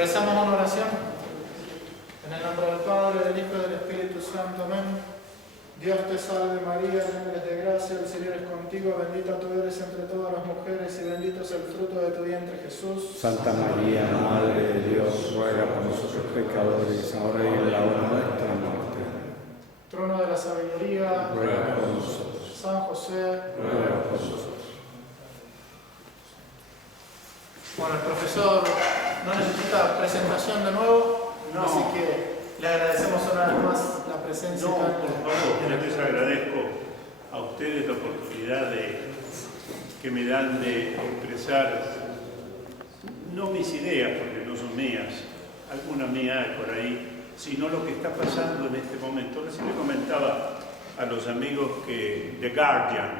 Rezamos una oración. En el nombre del Padre, del Hijo y del Espíritu Santo. Amén. Dios te salve María, llena eres de gracia, el Señor es contigo, bendita tú eres entre todas las mujeres y bendito es el fruto de tu vientre Jesús. Santa María, Madre de Dios, ruega por nosotros pecadores, ahora y en la hora de nuestra muerte. Trono de la sabiduría, Ruega por nosotros. San José, Ruega por nosotros. Bueno, el profesor no necesita presentación de nuevo, No. así que le agradecemos una vez más la presencia. No, por favor, yo les agradezco a ustedes la oportunidad que me dan de expresar, no mis ideas, porque no son mías, alguna mía hay por ahí, sino lo que está pasando en este momento. Recién le comentaba a los amigos que The Guardian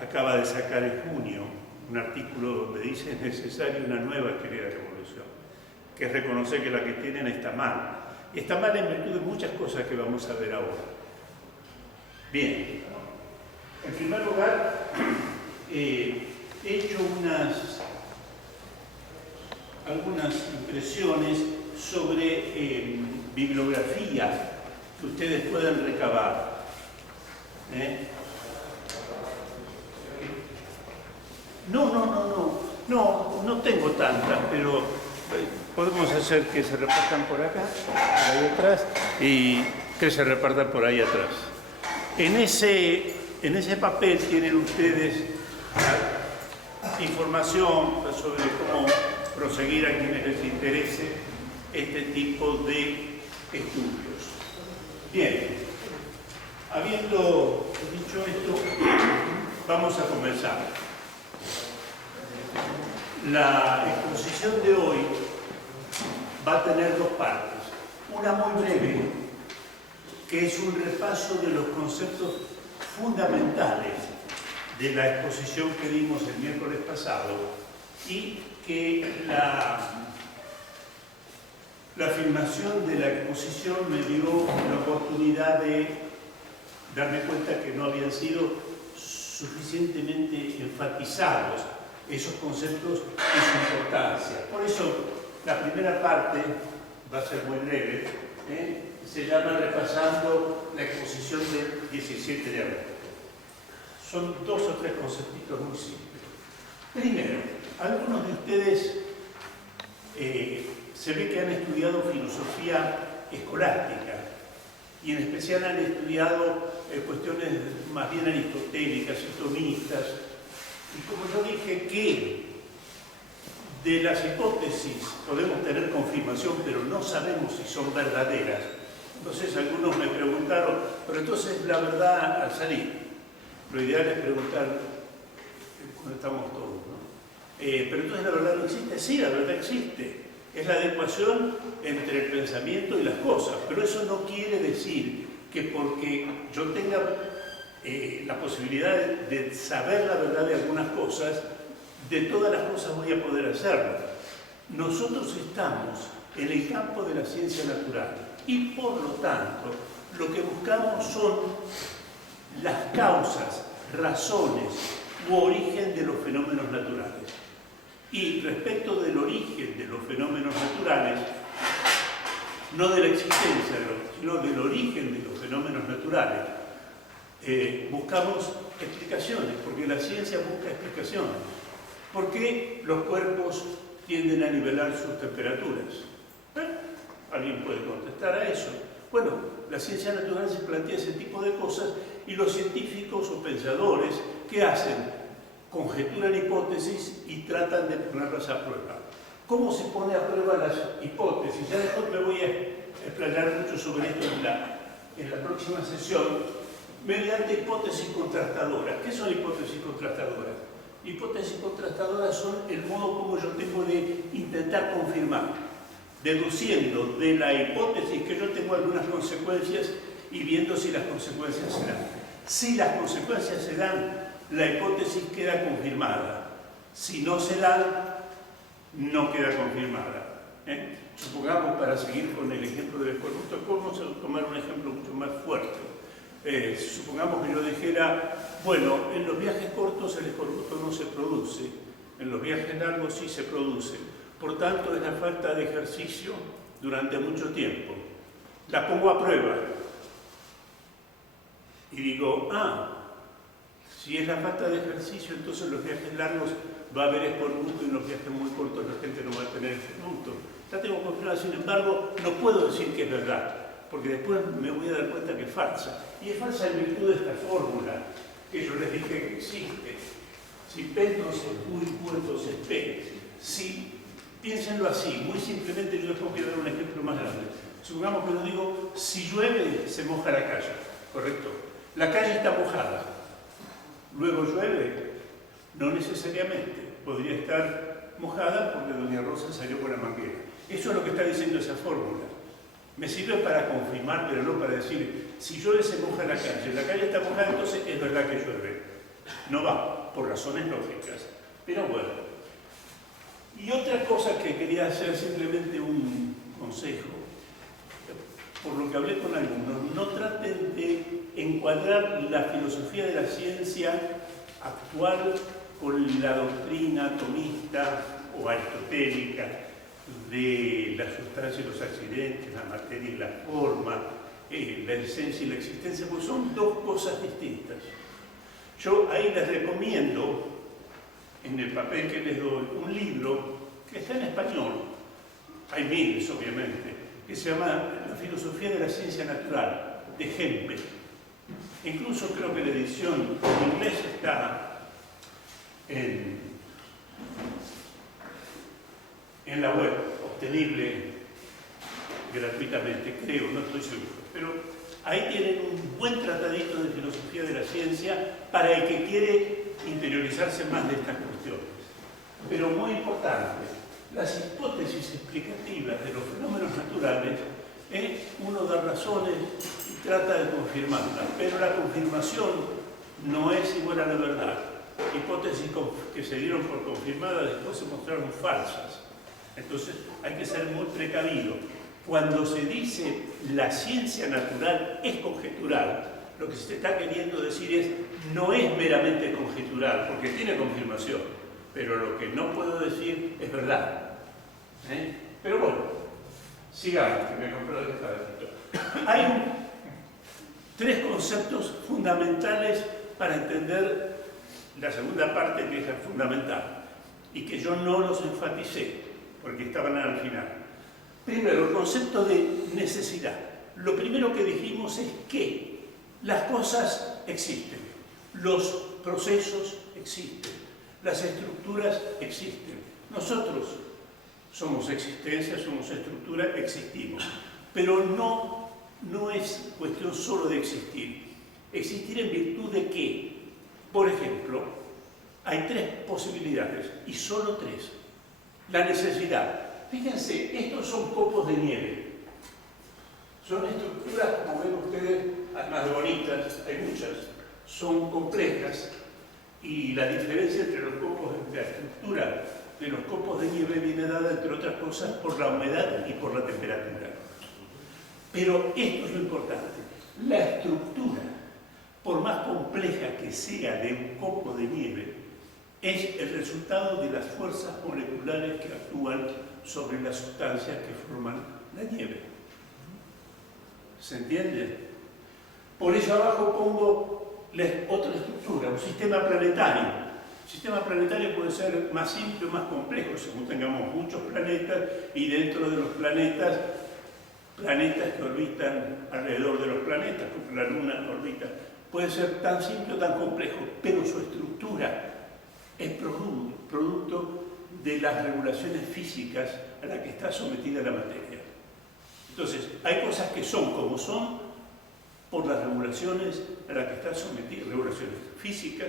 acaba de sacar en junio un artículo donde dice es necesaria una nueva querida revolución, que es reconocer que la que tienen está mal. Y está mal en virtud de muchas cosas que vamos a ver ahora. Bien, en primer lugar, he hecho algunas impresiones sobre bibliografía que ustedes pueden recabar. No tengo tantas, pero podemos hacer que se repartan por acá, por ahí atrás, y que se repartan por ahí atrás. En ese papel tienen ustedes información sobre cómo proseguir a quienes les interese este tipo de estudios. Bien, habiendo dicho esto, vamos a comenzar. La exposición de hoy va a tener dos partes. Una muy breve, que es un repaso de los conceptos fundamentales de la exposición que dimos el miércoles pasado y que la filmación de la exposición me dio la oportunidad de darme cuenta que no habían sido suficientemente enfatizados esos conceptos y su importancia. Por eso, la primera parte va a ser muy breve, se llama Repasando la exposición del 17 de abril. Son dos o tres conceptitos muy simples. Primero, algunos de ustedes se ve que han estudiado filosofía escolástica y en especial han estudiado cuestiones más bien aristotélicas y tomistas. Y como yo dije que de las hipótesis podemos tener confirmación, pero no sabemos si son verdaderas, entonces algunos me preguntaron, pero entonces la verdad al salir. Lo ideal es preguntar cuando estamos todos, ¿no? Pero entonces la verdad no existe. Sí, la verdad existe. Es la adecuación entre el pensamiento y las cosas, pero eso no quiere decir que porque yo tenga la posibilidad de saber la verdad de algunas cosas, de todas las cosas voy a poder hacerlo. Nosotros estamos en el campo de la ciencia natural y por lo tanto lo que buscamos son las causas, razones u origen de los fenómenos naturales. Y respecto del origen de los fenómenos naturales, no de la existencia, sino del origen de los fenómenos naturales, buscamos explicaciones, porque la ciencia busca explicaciones. ¿Por qué los cuerpos tienden a nivelar sus temperaturas? ¿Alguien puede contestar a eso? Bueno, la ciencia natural se plantea ese tipo de cosas y los científicos o pensadores, ¿qué hacen? Conjeturan hipótesis y tratan de ponerlas a prueba. ¿Cómo se pone a prueba las hipótesis? Ya después me voy a explayar mucho sobre esto en la próxima sesión, mediante hipótesis contrastadoras. ¿Qué son hipótesis contrastadoras? Hipótesis contrastadoras son el modo como yo tengo de intentar confirmar, deduciendo de la hipótesis que yo tengo algunas consecuencias y viendo si las consecuencias se dan. Si las consecuencias se dan, la hipótesis queda confirmada. Si no se dan, no queda confirmada. Supongamos, para seguir con el ejemplo del escorbuto, vamos a tomar un ejemplo mucho más fuerte. Supongamos que yo dijera, bueno, en los viajes cortos el escorbuto no se produce, en los viajes largos sí se produce. Por tanto, es la falta de ejercicio durante mucho tiempo. La pongo a prueba y digo, si es la falta de ejercicio, entonces los viajes largos va a haber escorbuto y en los viajes muy cortos la gente no va a tener escorbuto. La tengo confirmada, sin embargo, no puedo decir que es verdad, porque después me voy a dar cuenta que es falsa. Y es falsa en virtud de esta fórmula que yo les dije que existe. Si P entonces Q y Q entonces P. Si, piénsenlo así, muy simplemente yo les puedo dar un ejemplo más grande. Supongamos que yo digo, si llueve se moja la calle, ¿correcto? La calle está mojada, luego llueve, no necesariamente, podría estar mojada porque doña Rosa salió con la manguera. Eso es lo que está diciendo esa fórmula. Me sirve para confirmar, pero no para decir, si llueve se moja la calle está mojada, entonces es verdad que llueve. No va, por razones lógicas. Pero bueno. Y otra cosa que quería hacer, simplemente un consejo, por lo que hablé con algunos, no traten de encuadrar la filosofía de la ciencia actual con la doctrina atomista o aristotélica de la sustancia y los accidentes, la materia y la forma, la esencia y la existencia, pues son dos cosas distintas. Yo ahí les recomiendo, en el papel que les doy, un libro que está en español, hay miles obviamente, que se llama La filosofía de la ciencia natural, de Hempel. Incluso creo que la edición en inglés está en la web, obtenible gratuitamente, creo, no estoy seguro. Pero ahí tienen un buen tratadito de filosofía de la ciencia para el que quiere interiorizarse más de estas cuestiones. Pero muy importante, las hipótesis explicativas de los fenómenos naturales, uno da razones y trata de confirmarlas, pero la confirmación no es igual a la verdad. Hipótesis que se dieron por confirmadas después se mostraron falsas. Entonces hay que ser muy precavido. Cuando se dice la ciencia natural es conjetural, lo que se está queriendo decir es no es meramente conjetural, porque tiene confirmación, pero lo que no puedo decir es verdad. Pero bueno, sigamos, que me compró el despacito. Hay tres conceptos fundamentales para entender la segunda parte, que es la fundamental, y que yo no los enfaticé, porque estaban al final. Primero, el concepto de necesidad. Lo primero que dijimos es que las cosas existen, los procesos existen, las estructuras existen. Nosotros somos existencia, somos estructura, existimos. Pero no es cuestión solo de existir. Existir en virtud de qué. Por ejemplo, hay tres posibilidades, y solo tres. La necesidad. Fíjense, estos son copos de nieve. Son estructuras, como ven ustedes, además de bonitas, hay muchas, son complejas, y la diferencia entre los copos, la estructura de los copos de nieve viene dada, entre otras cosas, por la humedad y por la temperatura. Pero esto es lo importante. La estructura, por más compleja que sea de un copo de nieve, es el resultado de las fuerzas moleculares que actúan sobre las sustancias que forman la nieve. ¿Se entiende? Por eso abajo pongo otra estructura, un sistema planetario. El sistema planetario puede ser más simple o más complejo, según tengamos muchos planetas, y dentro de los planetas que orbitan alrededor de los planetas, porque la Luna orbita. Puede ser tan simple o tan complejo, pero su estructura es producto de las regulaciones físicas a las que está sometida la materia. Entonces, hay cosas que son como son por las regulaciones a las que está sometida, regulaciones físicas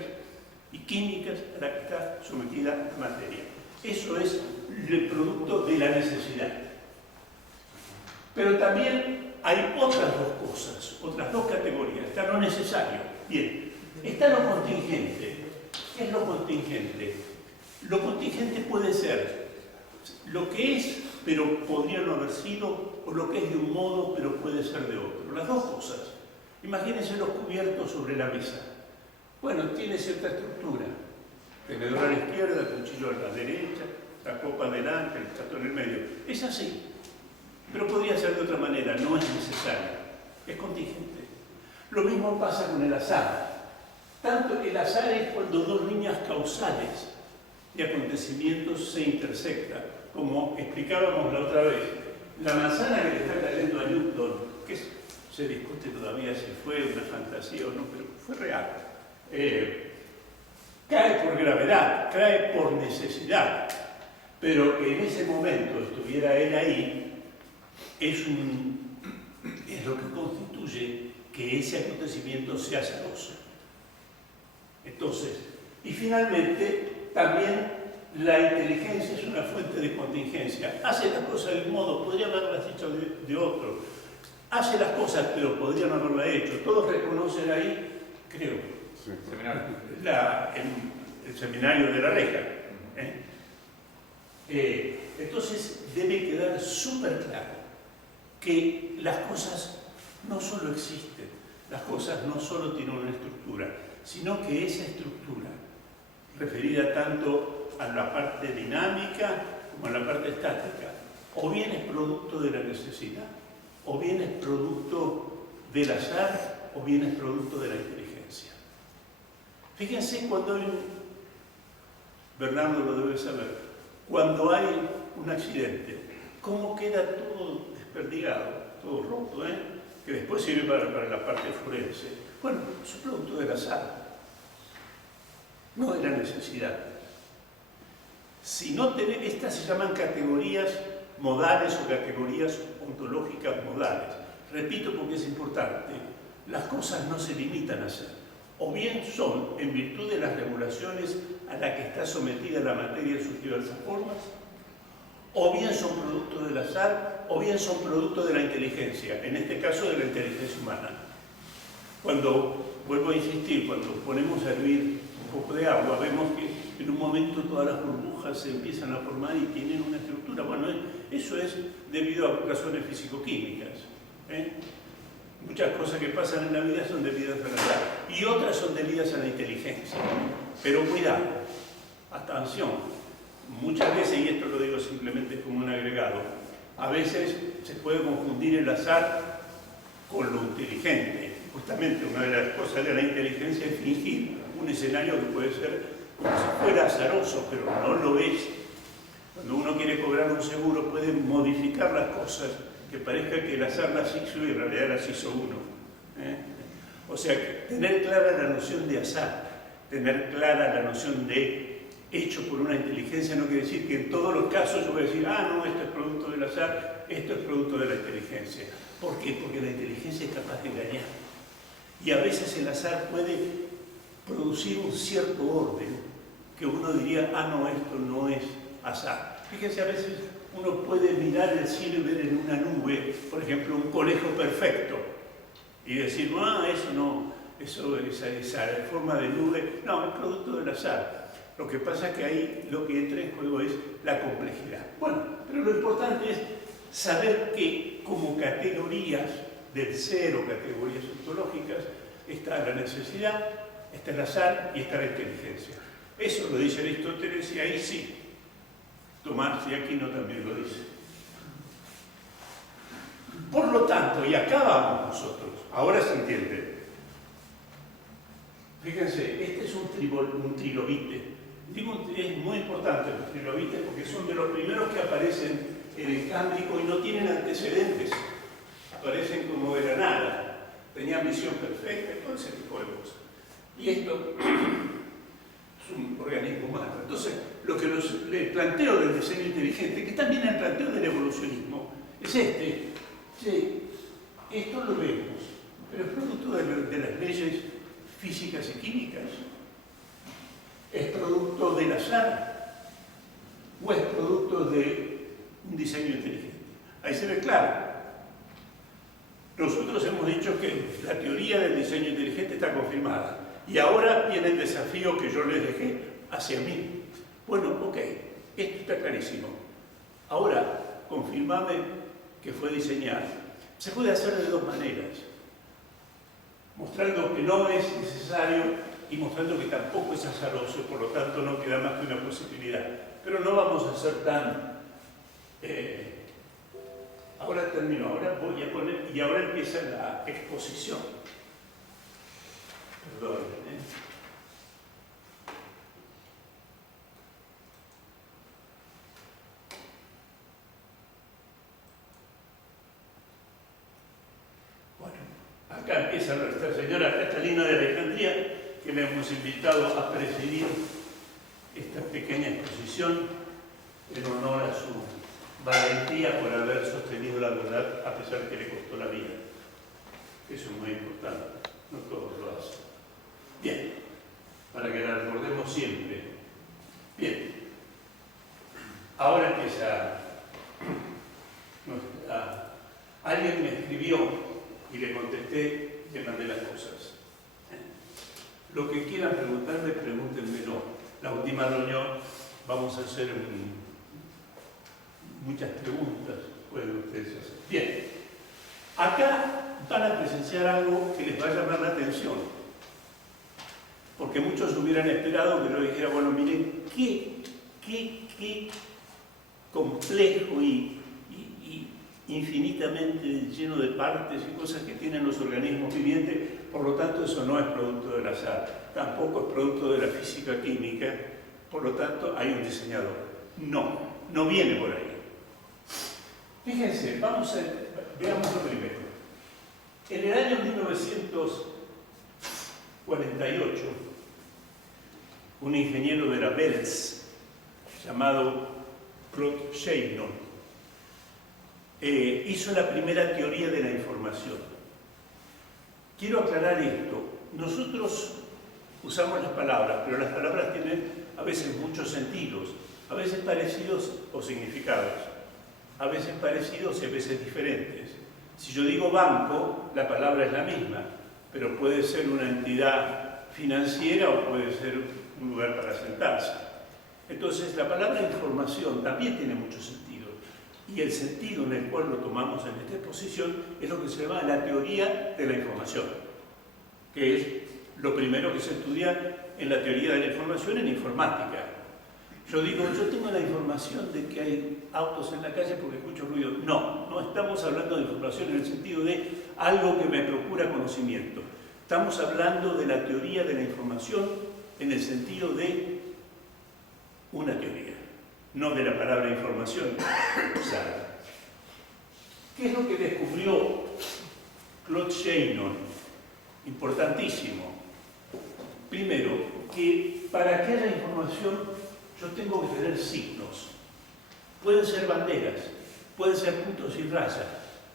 y químicas a las que está sometida la materia. Eso es el producto de la necesidad. Pero también hay otras dos cosas, otras dos categorías. Está lo necesario. Bien, está lo contingente. ¿Qué es lo contingente? Lo contingente puede ser lo que es, pero podría no haber sido, o lo que es de un modo, pero puede ser de otro. Las dos cosas. Imagínense los cubiertos sobre la mesa. Bueno, tiene cierta estructura. Tenedor a la izquierda, cuchillo a la derecha, la copa delante, el plato en el medio. Es así, pero podría ser de otra manera, no es necesario, es contingente. Lo mismo pasa con el azar. Tanto el azar es cuando dos líneas causales de acontecimientos se intersectan, como explicábamos la otra vez. La manzana que le está cayendo a Newton, que se discute todavía si fue una fantasía o no, pero fue real. Cae por gravedad, cae por necesidad, pero que en ese momento estuviera él ahí es lo que constituye que ese acontecimiento sea azaroso. Entonces, y finalmente, también la inteligencia es una fuente de contingencia. Hace las cosas de un modo, podría haberlas hecho de otro. Hace las cosas, pero podrían haberla hecho. Todos reconocen ahí, creo, Sí. el seminario de la reja. Entonces debe quedar súper claro que las cosas no solo existen, las cosas no solo tienen una estructura, sino que esa estructura, referida tanto a la parte dinámica como a la parte estática, o bien es producto de la necesidad, o bien es producto del azar, o bien es producto de la inteligencia. Fíjense cuando hay Bernardo lo debe saber, cuando hay un accidente, cómo queda todo desperdigado, todo roto, que después sirve para la parte forense. Bueno, es un producto del azar, no de la necesidad. Si no estas se llaman categorías modales o categorías ontológicas modales. Repito porque es importante, las cosas no se limitan a ser. O bien son, en virtud de las regulaciones a las que está sometida la materia en sus diversas formas, o bien son producto del azar, o bien son producto de la inteligencia, en este caso de la inteligencia humana. Cuando, vuelvo a insistir, cuando ponemos a hervir un poco de agua, vemos que en un momento todas las burbujas se empiezan a formar y tienen una estructura. Bueno, eso es debido a razones físico-químicas. Muchas cosas que pasan en la vida son debidas al azar y otras son debidas a la inteligencia. Pero cuidado, atención, muchas veces, y esto lo digo simplemente como un agregado, a veces se puede confundir el azar con lo inteligente. Justamente una de las cosas de la inteligencia es fingir un escenario que puede ser como si fuera azaroso, pero no lo es. Cuando uno quiere cobrar un seguro puede modificar las cosas que parezca que el azar las hizo y en realidad las hizo uno. O sea, tener clara la noción de azar, tener clara la noción de hecho por una inteligencia no quiere decir que en todos los casos yo voy a decir, no, esto es producto del azar, esto es producto de la inteligencia. ¿Por qué? Porque la inteligencia es capaz de engañar. Y a veces el azar puede producir un cierto orden que uno diría, no, esto no es azar. Fíjense, a veces uno puede mirar el cielo y ver en una nube, por ejemplo, un conejo perfecto, y decir, eso no, esa forma de nube, no, es producto del azar. Lo que pasa es que ahí lo que entra en juego es la complejidad. Bueno, pero lo importante es saber que como categorías del ser o categorías ontológicas está la necesidad, está el azar y está la inteligencia. Eso lo dice Aristóteles y ahí sí. Tomás y Aquino también lo dice. Por lo tanto, y acá vamos nosotros, ahora se entiende. Fíjense, este es un trilobite. Digo, es muy importante los trilobites porque son de los primeros que aparecen en el Cámbrico y no tienen antecedentes. Aparecen como de la nada. Tenían visión perfecta, todo ese tipo de cosas. Y esto es un organismo humano. Entonces, lo que les planteo del diseño inteligente, que también el planteo del evolucionismo, es este. Sí, esto lo vemos, pero es producto de las leyes físicas y químicas. ¿Es producto del azar? ¿O es producto de un diseño inteligente? Ahí se ve claro. Nosotros hemos dicho que la teoría del diseño inteligente está confirmada. Y ahora viene el desafío que yo les dejé hacia mí. Bueno, ok, esto está clarísimo. Ahora, confirmame que fue diseñado. Se puede hacer de dos maneras. Mostrando que no es necesario y mostrando que tampoco es azaroso, por lo tanto no queda más que una posibilidad. pero no vamos a ser tan... ahora termino, ahora voy a poner, y ahora empieza la exposición. Perdón, Bueno, acá empieza nuestra señora Catalina de Alejandría, que le hemos invitado a presidir esta pequeña exposición en honor a su valentía por haber sostenido la verdad a pesar que le costó la vida. Eso es muy importante, no todos lo hacen. Bien, para que la recordemos siempre. Bien, ahora empieza. Alguien me escribió y le contesté y le mandé las cosas. Lo que quieran preguntarme, pregúntenmelo. La última reunión vamos a hacer muchas preguntas, pueden ustedes hacer. Bien, acá van a presenciar algo que les va a llamar la atención, porque muchos hubieran esperado que yo dijera, bueno, miren, qué complejo y infinitamente lleno de partes y cosas que tienen los organismos vivientes, por lo tanto eso no es producto del azar, tampoco es producto de la física química, por lo tanto hay un diseñador. No viene por ahí. Fíjense, veamos lo primero. En el año 1948, un ingeniero de la Bells, llamado Claude Shannon, hizo la primera teoría de la información. Quiero aclarar esto. Nosotros usamos las palabras, pero las palabras tienen a veces muchos sentidos, a veces parecidos o significados, a veces parecidos y a veces diferentes. Si yo digo banco, la palabra es la misma, pero puede ser una entidad financiera o puede ser un lugar para sentarse. Entonces, la palabra información también tiene muchos sentidos. Y el sentido en el cual lo tomamos en esta exposición es lo que se llama la teoría de la información, que es lo primero que se estudia en la teoría de la información en informática. Yo digo, yo tengo la información de que hay autos en la calle porque escucho ruido. No estamos hablando de información en el sentido de algo que me procura conocimiento. Estamos hablando de la teoría de la información en el sentido de una teoría, no de la palabra información usada. ¿Qué es lo que descubrió Claude Shannon? Importantísimo. Primero, que para que haya información yo tengo que tener signos. Pueden ser banderas, pueden ser puntos y rayas,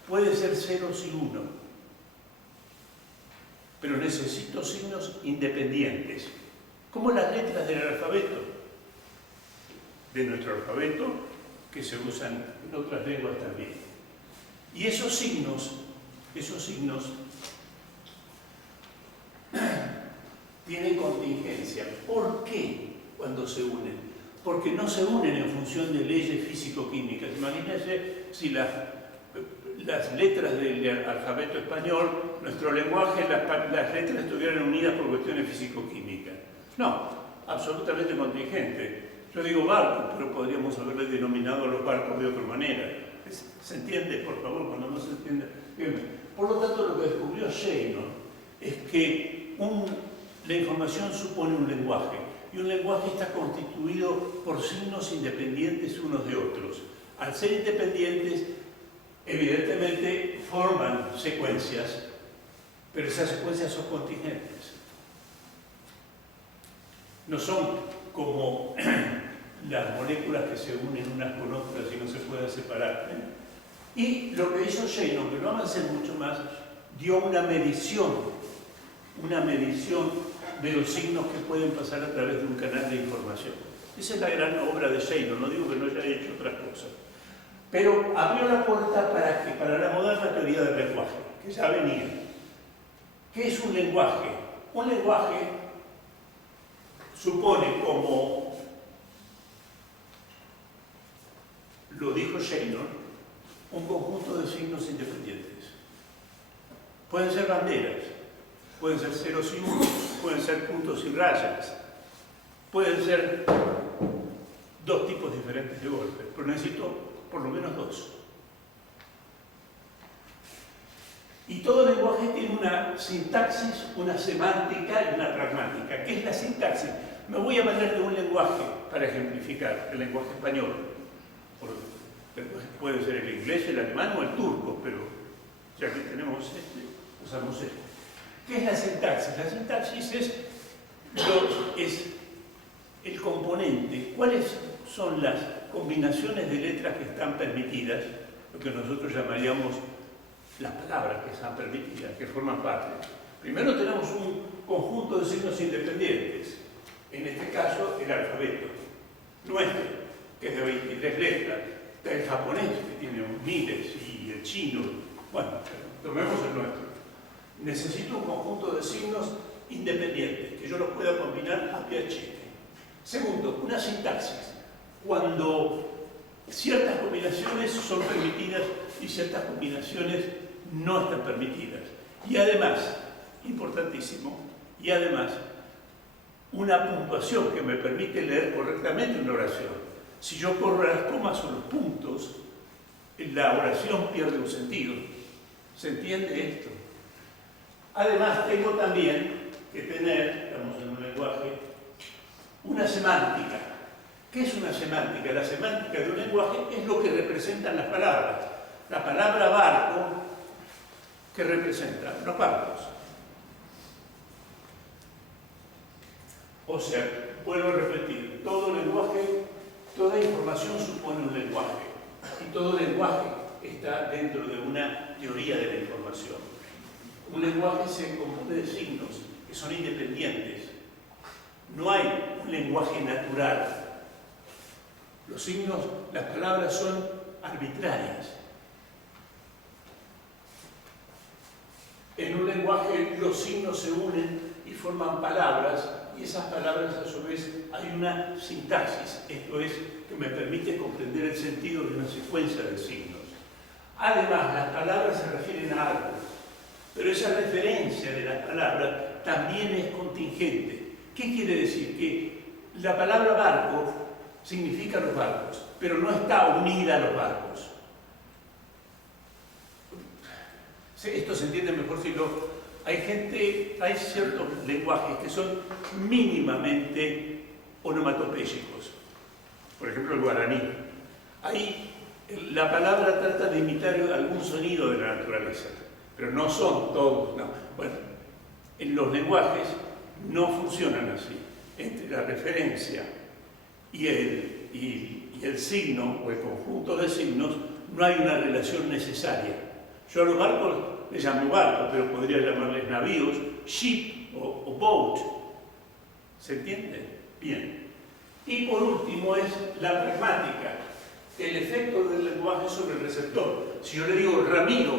pueden ser ceros y uno. Pero necesito signos independientes, como las letras del alfabeto, de nuestro alfabeto, que se usan en otras lenguas también. Y esos signos tienen contingencia. ¿Por qué cuando se unen? Porque no se unen en función de leyes físico-químicas. Imagínense si las letras del alfabeto español, nuestro lenguaje, las letras estuvieran unidas por cuestiones físico-químicas. No, absolutamente contingente. Yo digo barco, pero podríamos haberle denominado a los barcos de otra manera. ¿Se entiende, por favor, cuando no se entiende? Bien. Por lo tanto, lo que descubrió Shannon es que la información supone un lenguaje, y un lenguaje está constituido por signos independientes unos de otros. Al ser independientes, evidentemente forman secuencias, pero esas secuencias son contingentes. No son como las moléculas que se unen unas con otras y no se pueden separar. Y lo que hizo Shannon, que no avancé mucho más, dio una medición de los signos que pueden pasar a través de un canal de información. Esa es la gran obra de Shannon, no digo que no haya hecho otras cosas. Pero abrió la puerta para la moderna teoría del lenguaje, que ya venía. ¿Qué es un lenguaje? Un lenguaje supone, como lo dijo Shannon, un conjunto de signos independientes. Pueden ser banderas, pueden ser ceros y unos, pueden ser puntos y rayas, pueden ser dos tipos diferentes de golpe, pero necesito por lo menos dos. Y todo lenguaje tiene una sintaxis, una semántica y una pragmática. ¿Qué es la sintaxis? Me voy a valer de un lenguaje para ejemplificar, el lenguaje español. Puede ser el inglés, el alemán o el turco, pero ya que tenemos usamos esto. ¿Qué es la sintaxis? La sintaxis es el componente. ¿Cuáles son las combinaciones de letras que están permitidas? Lo que nosotros llamaríamos las palabras que están permitidas, que forman parte. Primero tenemos un conjunto de signos independientes. En este caso, el alfabeto nuestro, que es de 23 letras. El japonés, que tiene miles, y el chino. Bueno, tomemos el nuestro. Necesito un conjunto de signos independientes, que yo los pueda combinar a piacere. Segundo, una sintaxis. Cuando ciertas combinaciones son permitidas y ciertas combinaciones no están permitidas. Y además, importantísimo, y además, una puntuación que me permite leer correctamente una oración. Si yo corro las comas o los puntos, la oración pierde un sentido. ¿Se entiende esto? Además, tengo también que tener, estamos en un lenguaje, una semántica. ¿Qué es una semántica? La semántica de un lenguaje es lo que representan las palabras. La palabra barco, ¿qué representa? Los barcos. O sea, vuelvo a repetir, todo lenguaje, toda información supone un lenguaje. Y todo lenguaje está dentro de una teoría de la información. Un lenguaje se compone de signos que son independientes. No hay un lenguaje natural. Los signos, las palabras son arbitrarias. En un lenguaje los signos se unen y forman palabras, y esas palabras a su vez hay una sintaxis, esto es, que me permite comprender el sentido de una secuencia de signos. Además, las palabras se refieren a algo, pero esa referencia de las palabras también es contingente. ¿Qué quiere decir? Que la palabra barco significa los barcos, pero no está unida a los barcos. Esto se entiende mejor si hay ciertos lenguajes que son mínimamente onomatopéyicos. Por ejemplo, el guaraní. Ahí la palabra trata de imitar algún sonido de la naturaleza, pero no son todos. No. Bueno, en los lenguajes no funcionan así. Entre la referencia y el signo o el conjunto de signos no hay una relación necesaria. Yo a los barcos les llamo barco, pero podría llamarles navíos, ship o boat. ¿Se entiende? Bien. Y por último es la pragmática, el efecto del lenguaje sobre el receptor. Si yo le digo, Ramiro,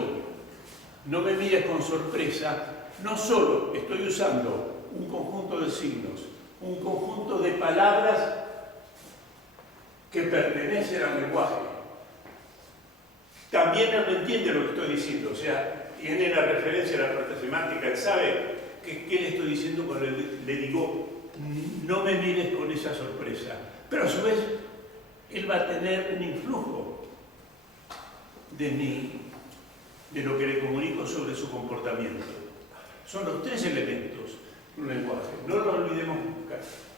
no me mires con sorpresa, no solo estoy usando un conjunto de signos, un conjunto de palabras que pertenecen al lenguaje. También él me entiende lo que estoy diciendo, o sea, tiene la referencia a la parte semántica, él sabe qué le estoy diciendo cuando le digo, no me mires con esa sorpresa. Pero a su vez, él va a tener un influjo de lo que le comunico sobre su comportamiento. Son los tres elementos de un lenguaje. No lo olvidemos nunca.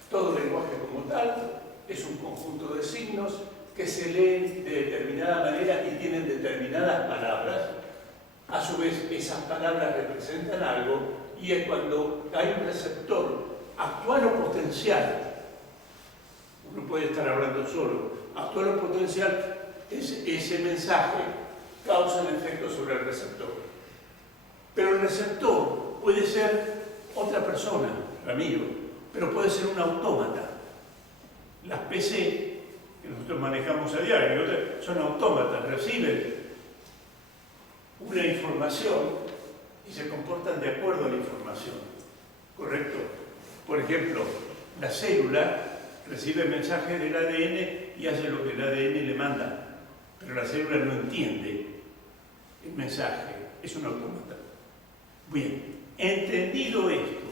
Todo lenguaje como tal es un conjunto de signos que se leen de determinada manera y tienen determinadas palabras. A su vez, esas palabras representan algo y es cuando hay un receptor actual o potencial. Uno puede estar hablando solo. Actual o potencial, ese mensaje causa un efecto sobre el receptor. Pero el receptor puede ser otra persona, amigo, pero puede ser un autómata. Las PC que nosotros manejamos a diario son autómatas, reciben una información y se comportan de acuerdo a la información. ¿Correcto? Por ejemplo, la célula recibe mensajes del ADN y hace lo que el ADN le manda, pero la célula no entiende el mensaje, es un autómata. Bien, entendido esto,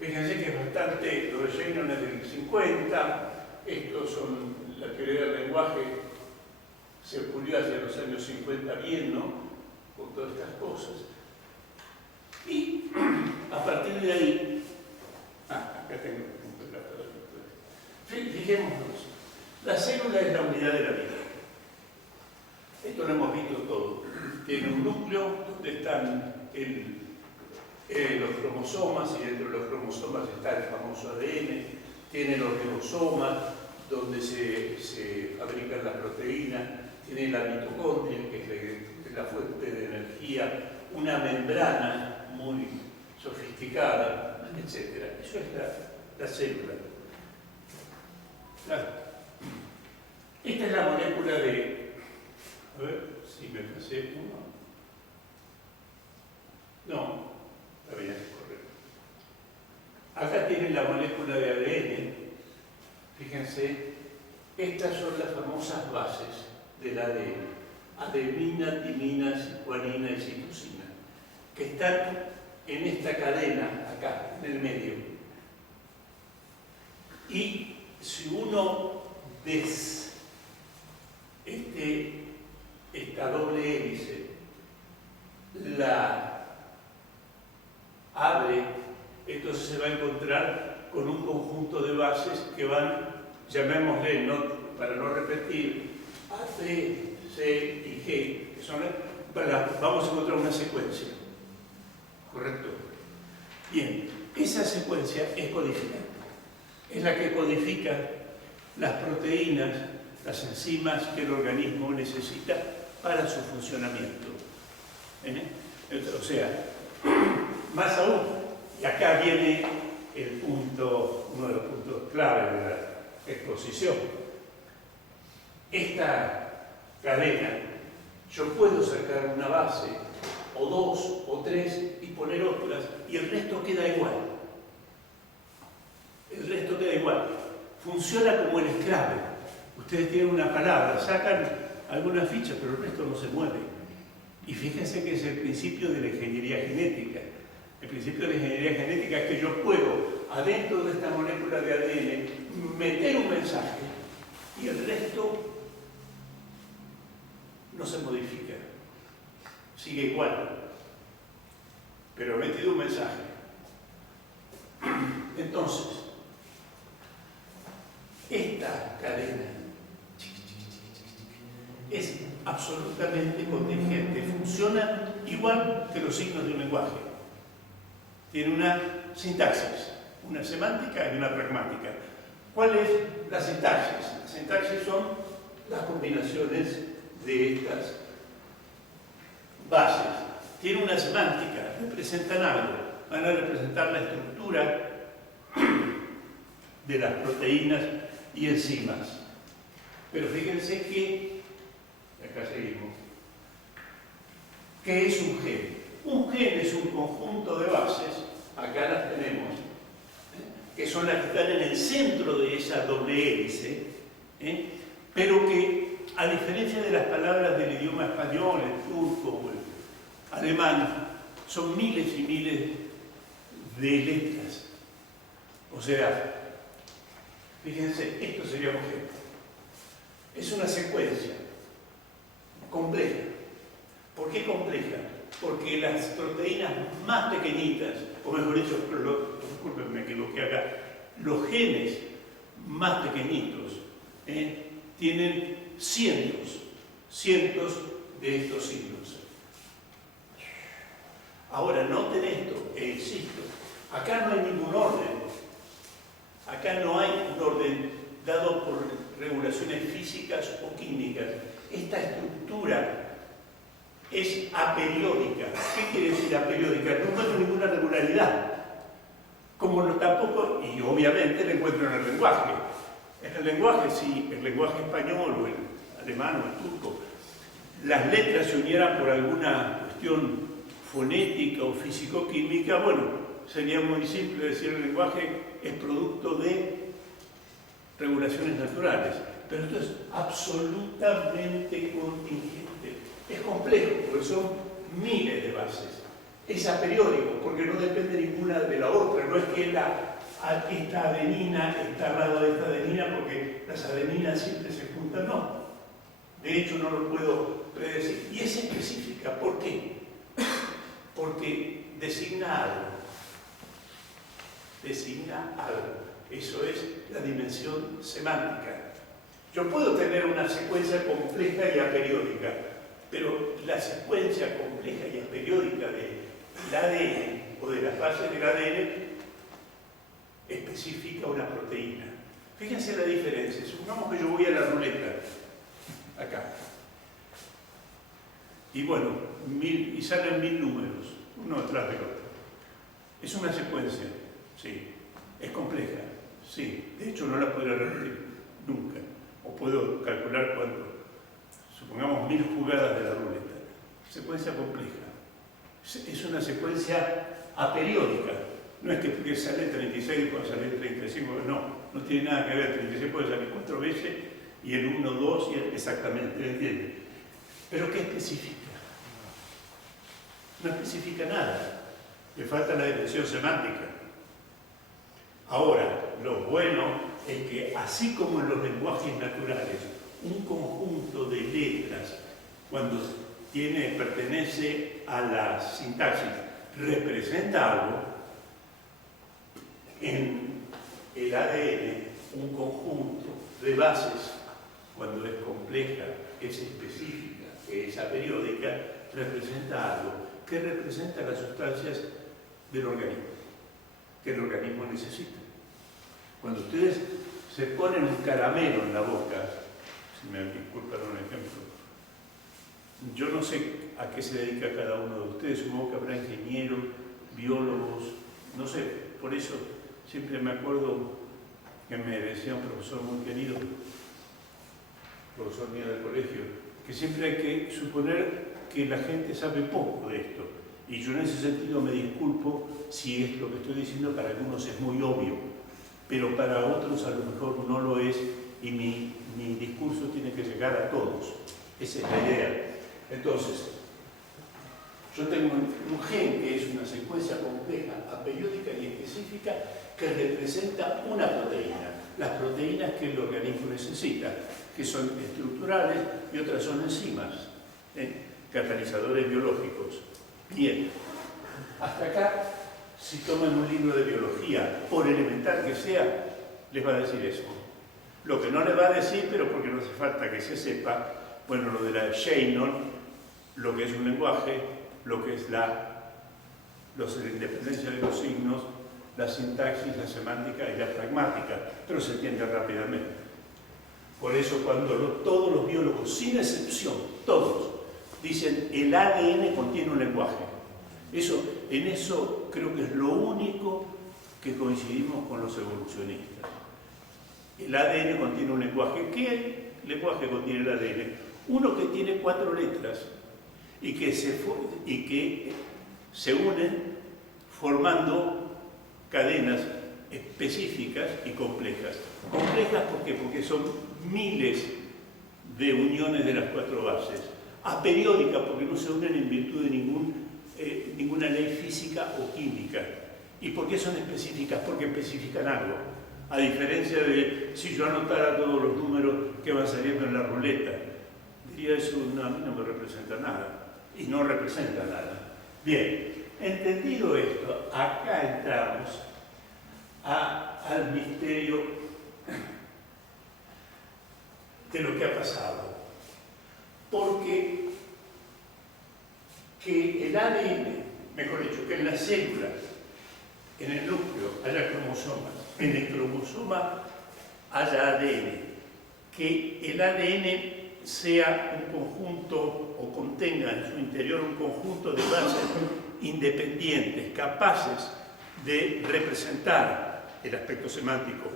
fíjense que es bastante, lo de Shannon es del 50, estos son la teoría del lenguaje, se pulió hacia los años 50 bien, ¿no? Con todas estas cosas. Y a partir de ahí, acá tengo el punto de la palabra. Fijémonos, la célula es la unidad de la vida. Esto lo hemos visto todo. Tiene un núcleo donde están los cromosomas, y dentro de los cromosomas está el famoso ADN. Tiene los ribosomas, donde se fabrican las proteínas. Tiene la mitocondria, que es la fuente de energía. Una membrana muy sofisticada, etc. Eso es la célula. Claro. Esta es la molécula de... A ver si me pasé uno. No, está bien, correcto. Acá tienen la molécula de ADN. Fíjense, estas son las famosas bases del ADN. Adenina, timina, guanina y citosina, que están en esta cadena, acá, en el medio. Y si uno esta doble hélice la abre, entonces se va a encontrar con un conjunto de bases que van, llamémosle, para no repetir, A, C, C y G, que son, vamos a encontrar una secuencia, ¿correcto? Bien, esa secuencia es codificante, es la que codifica las proteínas, las enzimas que el organismo necesita para su funcionamiento. O sea, más aún, y acá viene uno de los puntos clave de la exposición. Esta cadena, yo puedo sacar una base, o dos, o tres, y poner otras, y el resto queda igual. El resto queda igual. Funciona como el esclave. Ustedes tienen una palabra, sacan alguna ficha, pero el resto no se mueve. Y fíjense que es el principio de la ingeniería genética. El principio de la ingeniería genética es que yo puedo, adentro de esta molécula de ADN, meter un mensaje y el resto no se modifica. Sigue igual. Pero he metido un mensaje. Entonces, esta cadena es absolutamente contingente, funciona igual que los signos de un lenguaje. Tiene una sintaxis, una semántica y una pragmática. ¿Cuál es la sintaxis? La sintaxis son las combinaciones de estas bases. Tiene una semántica, representan algo, van a representar la estructura de las proteínas y enzimas. Pero fíjense que, acá seguimos, ¿qué es un gen? Un gen es un conjunto de bases, acá las tenemos, que son las que están en el centro de esa doble hélice, pero que, a diferencia de las palabras del idioma español, el turco o el alemán, son miles y miles de letras. O sea, fíjense, esto sería un gen. Es una secuencia compleja. ¿Por qué compleja? Porque las proteínas más pequeñitas, o mejor dicho, disculpen, me equivoqué acá, los genes más pequeñitos tienen cientos de estos signos. Ahora, noten esto, e insisto, acá no hay ningún orden. Acá no hay un orden dado por regulaciones físicas o químicas. Esta estructura es aperiódica. ¿Qué quiere decir aperiódica? No encuentro ninguna regularidad. Como no tampoco, y obviamente la encuentro en el lenguaje. En el lenguaje, sí, el lenguaje español o el alemán o el turco, las letras se unieran por alguna cuestión fonética o físico-química, bueno, sería muy simple decir el lenguaje es producto de regulaciones naturales. Pero esto es absolutamente contingente. Es complejo, porque son miles de bases. Es aperiódico, porque no depende ninguna de la otra. No es que la esta adenina está al lado de esta adenina porque las adeninas siempre se juntan, no. De hecho, no lo puedo predecir. Y es específica. ¿Por qué? Porque designa algo. Designa algo. Eso es la dimensión semántica. Yo puedo tener una secuencia compleja y aperiódica, pero la secuencia compleja y aperiódica del ADN o de las bases del ADN especifica una proteína. Fíjense la diferencia. Supongamos que yo voy a la ruleta, acá, y bueno, y salen 1000 números, uno detrás del otro. Es una secuencia, sí. Es compleja, sí. De hecho, no la podré repetir nunca. O puedo calcular cuánto. Supongamos 1000 jugadas de la ruleta. Secuencia compleja. Es una secuencia aperiódica. No es que sale 36 y puede salir 35, no tiene nada que ver. 36 puede salir 4 veces y el 1, 2, y exactamente, ¿entiendes? Pero ¿qué especifica? No especifica nada. Le falta la dimensión semántica. Ahora, lo bueno es que, así como en los lenguajes naturales, un conjunto de letras, cuando pertenece a la sintaxis, representa algo, en el ADN, un conjunto de bases, cuando es compleja, es específica, es aperiódica, representa algo que representa las sustancias del organismo, que el organismo necesita. Cuando ustedes se ponen un caramelo en la boca, si me disculpan un ejemplo, yo no sé a qué se dedica cada uno de ustedes, supongo que habrá ingenieros, biólogos, no sé, por eso siempre me acuerdo que me decía un profesor muy querido, profesor mío del colegio, que siempre hay que suponer que la gente sabe poco de esto. Y yo en ese sentido me disculpo si es lo que estoy diciendo, para algunos es muy obvio, pero para otros a lo mejor no lo es, y mi discurso tiene que llegar a todos. Esa es la idea. Entonces, yo tengo un gen que es una secuencia compleja, aperiódica y específica que representa una proteína. Las proteínas que el organismo necesita, que son estructurales y otras son enzimas, catalizadores biológicos. Bien, hasta acá, si toman un libro de biología, por elemental que sea, les va a decir eso. Lo que no les va a decir, pero porque no hace falta que se sepa, bueno, lo de la Shannon, lo que es un lenguaje, lo que es la independencia de los signos, la sintaxis, la semántica y la pragmática, pero se entiende rápidamente. Por eso cuando todos los biólogos, sin excepción, todos, dicen el ADN contiene un lenguaje. En eso creo que es lo único que coincidimos con los evolucionistas. El ADN contiene un lenguaje. ¿Qué lenguaje contiene el ADN? Uno que tiene 4 letras y que se unen formando cadenas específicas y complejas. Complejas ¿por qué? Porque son miles de uniones de las 4 bases. Aperiódicas porque no se unen en virtud de ninguna ley física o química. ¿Y por qué son específicas? Porque especifican algo. A diferencia de si yo anotara todos los números que van saliendo en la ruleta, diría eso, no, a mí no me representa nada. Y no representa nada. Bien, entendido esto, acá entramos al misterio de lo que ha pasado. Porque que el ADN, mejor dicho, que en la célula, en el núcleo, haya cromosomas, en el cromosoma haya ADN, que el ADN sea un conjunto o contenga en su interior un conjunto de bases independientes, capaces de representar el aspecto semántico,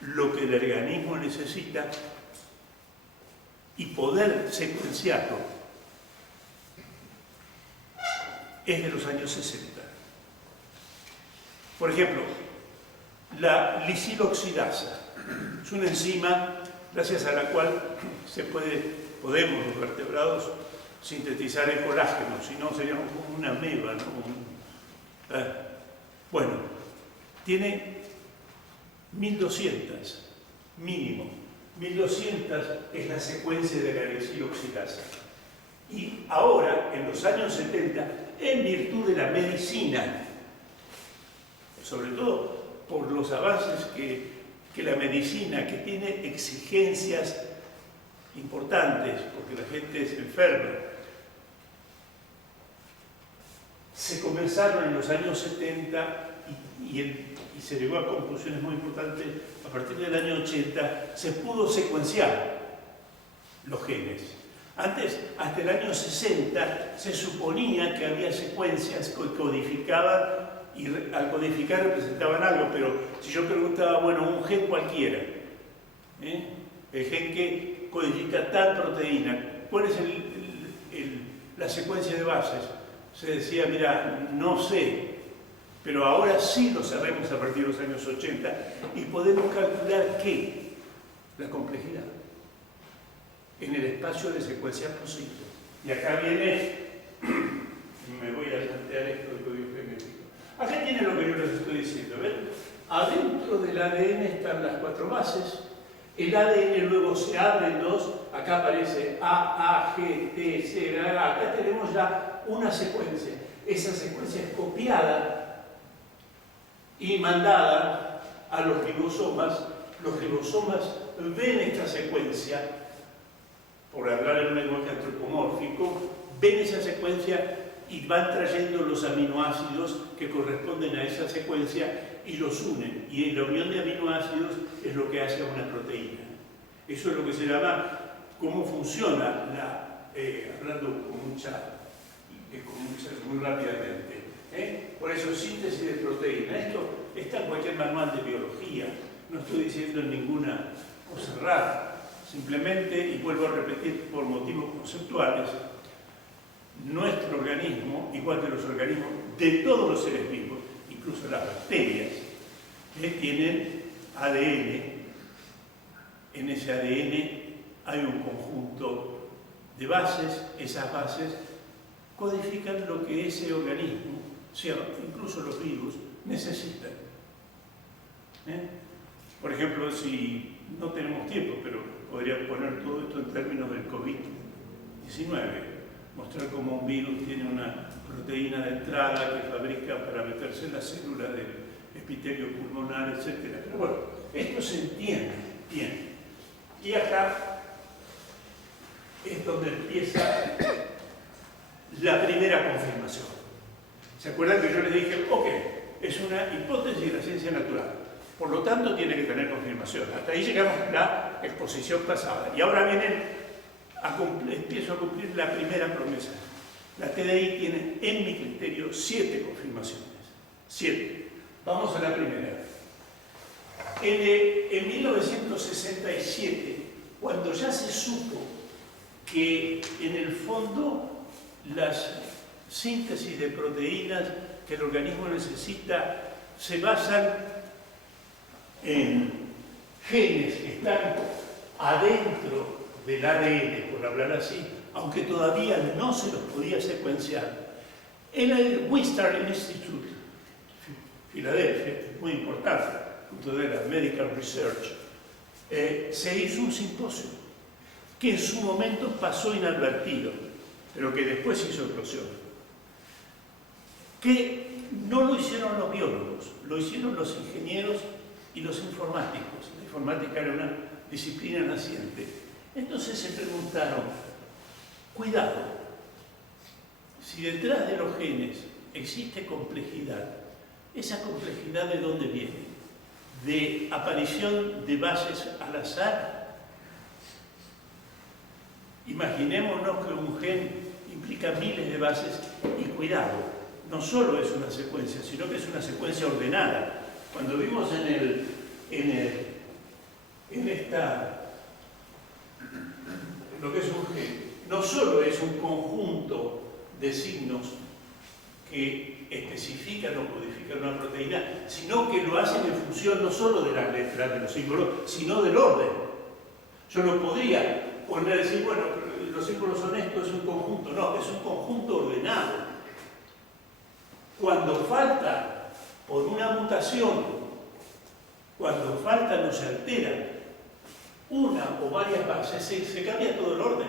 lo que el organismo necesita y poder secuenciarlo, es de los años 60. Por ejemplo, la lisiloxidasa es una enzima gracias a la cual podemos los vertebrados sintetizar el colágeno, si no seríamos como una ameba, ¿no? Bueno, tiene 1200, mínimo. 1200 es la secuencia de la carboxiloxidasa. Y ahora, en los años 70, en virtud de la medicina, sobre todo por los avances que la medicina, que tiene exigencias importantes, porque la gente se enferma, se comenzaron en los años 70 y se llegó a conclusiones muy importantes. A partir del año 80 se pudo secuenciar los genes. Antes, hasta el año 60, se suponía que había secuencias que codificaban y al codificar representaban algo, pero si yo preguntaba, bueno, un gen cualquiera, el gen que codifica tal proteína, ¿cuál es la secuencia de bases? Se decía, mira, no sé, pero ahora sí lo sabemos a partir de los años 80 y podemos calcular ¿qué? La complejidad en el espacio de secuencias posibles. Y acá viene, me voy a plantear esto de código genético. Acá tiene lo que yo les estoy diciendo, ¿ven? Adentro del ADN están las 4 bases, el ADN luego se abre en 2, acá aparece A, G, T, C, acá tenemos ya una secuencia. Esa secuencia es copiada y mandada a los ribosomas. Los ribosomas ven esta secuencia, por hablar en un lenguaje antropomórfico, ven esa secuencia y van trayendo los aminoácidos que corresponden a esa secuencia y los unen. Y la unión de aminoácidos es lo que hace a una proteína. Eso es lo que se llama, cómo funciona hablando muy rápidamente. Por eso, síntesis de proteína. Esto está en cualquier manual de biología. No estoy diciendo ninguna cosa rara. Simplemente, y vuelvo a repetir por motivos conceptuales, nuestro organismo, igual que los organismos de todos los seres vivos, incluso las bacterias, tienen ADN. En ese ADN hay un conjunto de bases. Esas bases codifican lo que ese organismo, incluso los virus, necesitan. Por ejemplo, si no tenemos tiempo, pero podría poner todo esto en términos del COVID-19, mostrar cómo un virus tiene una proteína de entrada que fabrica para meterse en la célula del epitelio pulmonar, etc. Pero bueno, esto se entiende bien. Y acá es donde empieza la primera confirmación. ¿Se acuerdan que yo les dije, ok, es una hipótesis de la ciencia natural, por lo tanto tiene que tener confirmación? Hasta ahí llegamos a la exposición pasada. Y ahora empiezo a cumplir la primera promesa. La TDI tiene, en mi criterio, 7 confirmaciones. 7. Vamos a la primera. En 1967, cuando ya se supo que en el fondo las síntesis de proteínas que el organismo necesita se basan en genes que están adentro del ADN, por hablar así, aunque todavía no se los podía secuenciar. En el Wistar Institute, Filadelfia, muy importante, junto de la Medical Research, se hizo un simposio que en su momento pasó inadvertido, pero que después hizo explosión. Que no lo hicieron los biólogos, lo hicieron los ingenieros y los informáticos. La informática era una disciplina naciente. Entonces se preguntaron, cuidado, si detrás de los genes existe complejidad, ¿esa complejidad de dónde viene? ¿De aparición de bases al azar? Imaginémonos que un gen implica miles de bases y cuidado, no solo es una secuencia, sino que es una secuencia ordenada. Cuando vimos en lo que es un gen, no solo es un conjunto de signos que especifican o codifican una proteína, sino que lo hacen en función no solo de las letras, de los símbolos, sino del orden. Yo no podría poner a decir, bueno, los símbolos son esto, es un conjunto. No, es un conjunto ordenado. Cuando falta por una mutación, Cuando faltan o se alteran una o varias bases, se cambia todo el orden.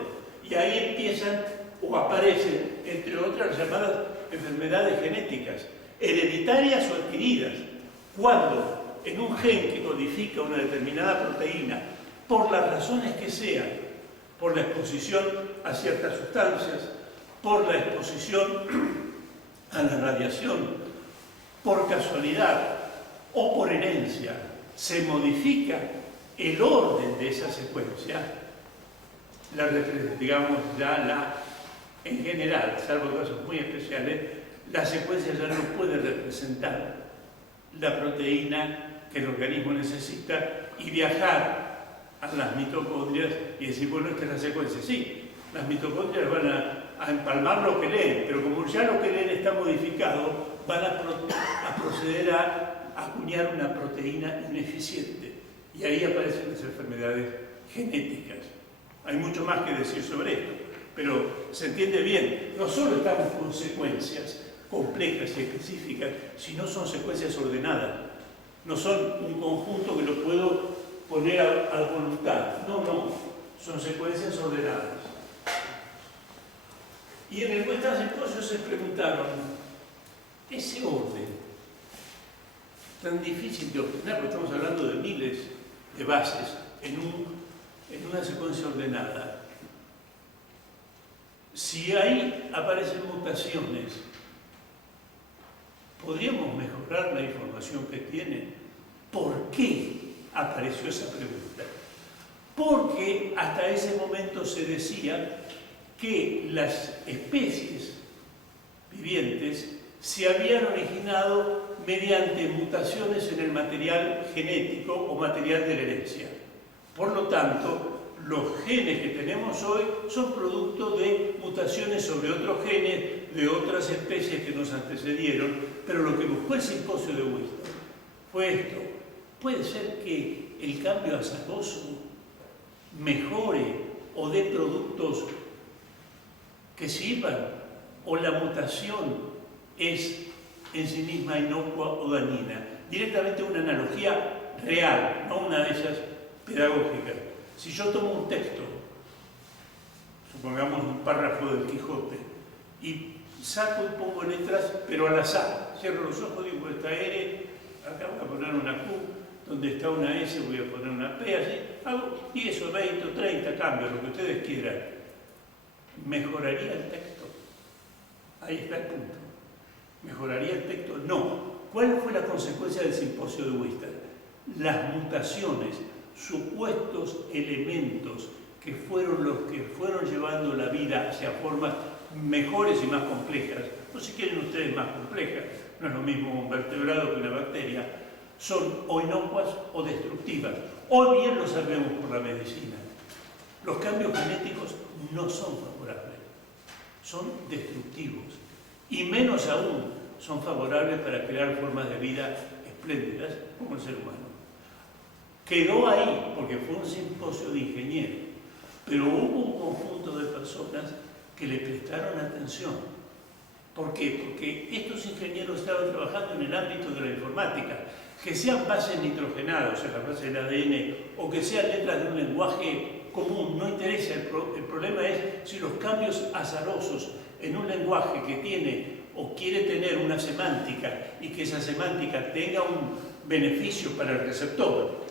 Y ahí empiezan o aparecen, entre otras, las llamadas enfermedades genéticas, hereditarias o adquiridas. Cuando en un gen que codifica una determinada proteína, por las razones que sean, por la exposición a ciertas sustancias, por la exposición a la radiación, por casualidad o por herencia, se modifica el orden de esa secuencia, en general, salvo casos muy especiales, la secuencia ya no puede representar la proteína que el organismo necesita y viajar a las mitocondrias y decir, bueno, esta es la secuencia. Sí, las mitocondrias van a empalmar lo que leen, pero como ya lo que leen está modificado, van a proceder a acuñar una proteína ineficiente. Y ahí aparecen las enfermedades genéticas. Hay mucho más que decir sobre esto, pero se entiende bien. No solo estamos con secuencias complejas y específicas, sino son secuencias ordenadas. No son un conjunto que lo puedo poner a voluntad. No, son secuencias ordenadas. Y en el Vuestras Simposios se preguntaron, ese orden tan difícil de obtener, porque estamos hablando de miles de bases en una secuencia ordenada, si ahí aparecen mutaciones, ¿podríamos mejorar la información que tienen? ¿Por qué apareció esa pregunta? Porque hasta ese momento se decía que las especies vivientes se habían originado mediante mutaciones en el material genético o material de la herencia. Por lo tanto, los genes que tenemos hoy son producto de mutaciones sobre otros genes de otras especies que nos antecedieron, pero lo que buscó el simposio de Wistar fue esto. Puede ser que el cambio azaroso mejore o dé productos que sirvan, o la mutación es en sí misma inocua o dañina. Directamente una analogía real, no una de esas pedagógicas. Si yo tomo un texto, supongamos un párrafo del Quijote, y saco y pongo letras, pero al azar, cierro los ojos, digo, esta R, acá voy a poner una Q, donde está una S voy a poner una P, así, hago 10 o 20 o 30 cambios, lo que ustedes quieran. ¿Mejoraría el texto? Ahí está el punto. ¿Mejoraría el texto? No. ¿Cuál fue la consecuencia del simposio de Wistar? Las mutaciones, supuestos elementos que fueron los que fueron llevando la vida hacia formas mejores y más complejas, o si quieren ustedes más complejas, no es lo mismo un vertebrado que una bacteria, son o inocuas o destructivas. Hoy bien lo sabemos por la medicina. Los cambios genéticos no son favorables, son destructivos. Y menos aún son favorables para crear formas de vida espléndidas como el ser humano. Quedó ahí porque fue un simposio de ingenieros, pero hubo un conjunto de personas que le prestaron atención. ¿Por qué? Porque estos ingenieros estaban trabajando en el ámbito de la informática, que sean bases nitrogenadas, o sea, las bases del ADN, o que sean letras de un lenguaje común, no interesa. El problema es si los cambios azarosos en un lenguaje que tiene o quiere tener una semántica y que esa semántica tenga un beneficio para el receptor,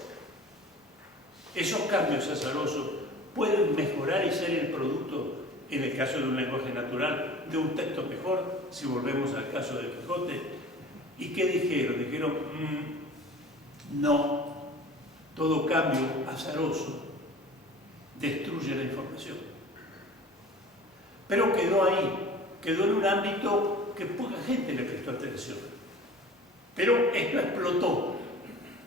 esos cambios azarosos pueden mejorar y ser el producto, en el caso de un lenguaje natural, de un texto mejor, si volvemos al caso del Quijote. ¿Y qué dijeron? Dijeron, no, todo cambio azaroso destruye la información. Pero quedó ahí, quedó en un ámbito que poca gente le prestó atención. Pero esto explotó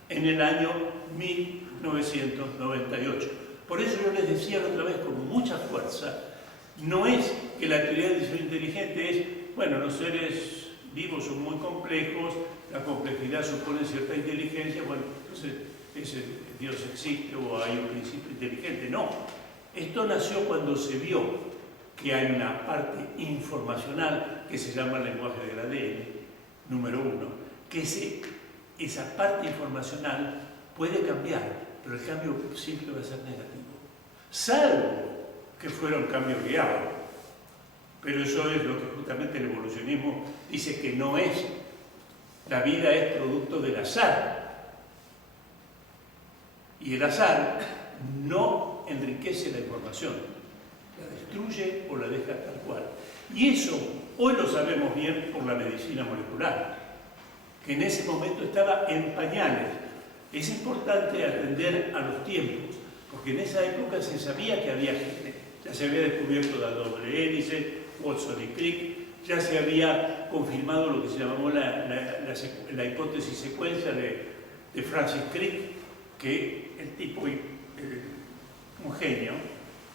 en el año 1998. Por eso yo les decía la otra vez con mucha fuerza, no es que la teoría del diseño inteligente es, bueno, los seres vivos son muy complejos, la complejidad supone cierta inteligencia, bueno, entonces Dios existe o hay un principio inteligente. No, esto nació cuando se vio que hay una parte informacional que se llama el lenguaje del ADN, número 1, que esa parte informacional puede cambiar, pero el cambio siempre va a ser negativo. Salvo que fuera un cambio guiado. Pero eso es lo que justamente el evolucionismo dice que no es. La vida es producto del azar. Y el azar no enriquece la información, la destruye o la deja tal cual. Y eso hoy lo sabemos bien por la medicina molecular, que en ese momento estaba en pañales. Es importante atender a los tiempos, porque en esa época se sabía que había gente, ya se había descubierto la doble hélice, Watson y Crick, ya se había confirmado lo que se llamó la hipótesis secuencia de Francis Crick, que el tipo, un genio,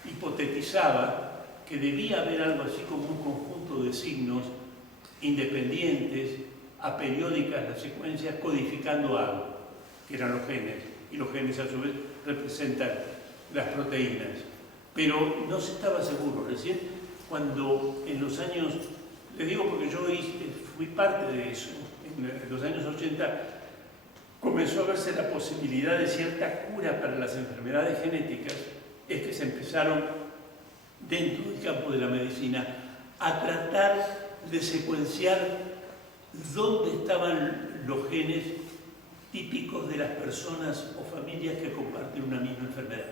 hipotetizaba que debía haber algo así como un conjunto de signos independientes, aperiódicas las secuencias, codificando algo, que eran los genes, y los genes a su vez representan las proteínas. Pero no se estaba seguro. Recién cuando en los años, les digo porque yo fui parte de eso, en los años 80 comenzó a verse la posibilidad de cierta cura para las enfermedades genéticas, es que se empezaron dentro del campo de la medicina a tratar de secuenciar dónde estaban los genes típicos de las personas o familias que comparten una misma enfermedad.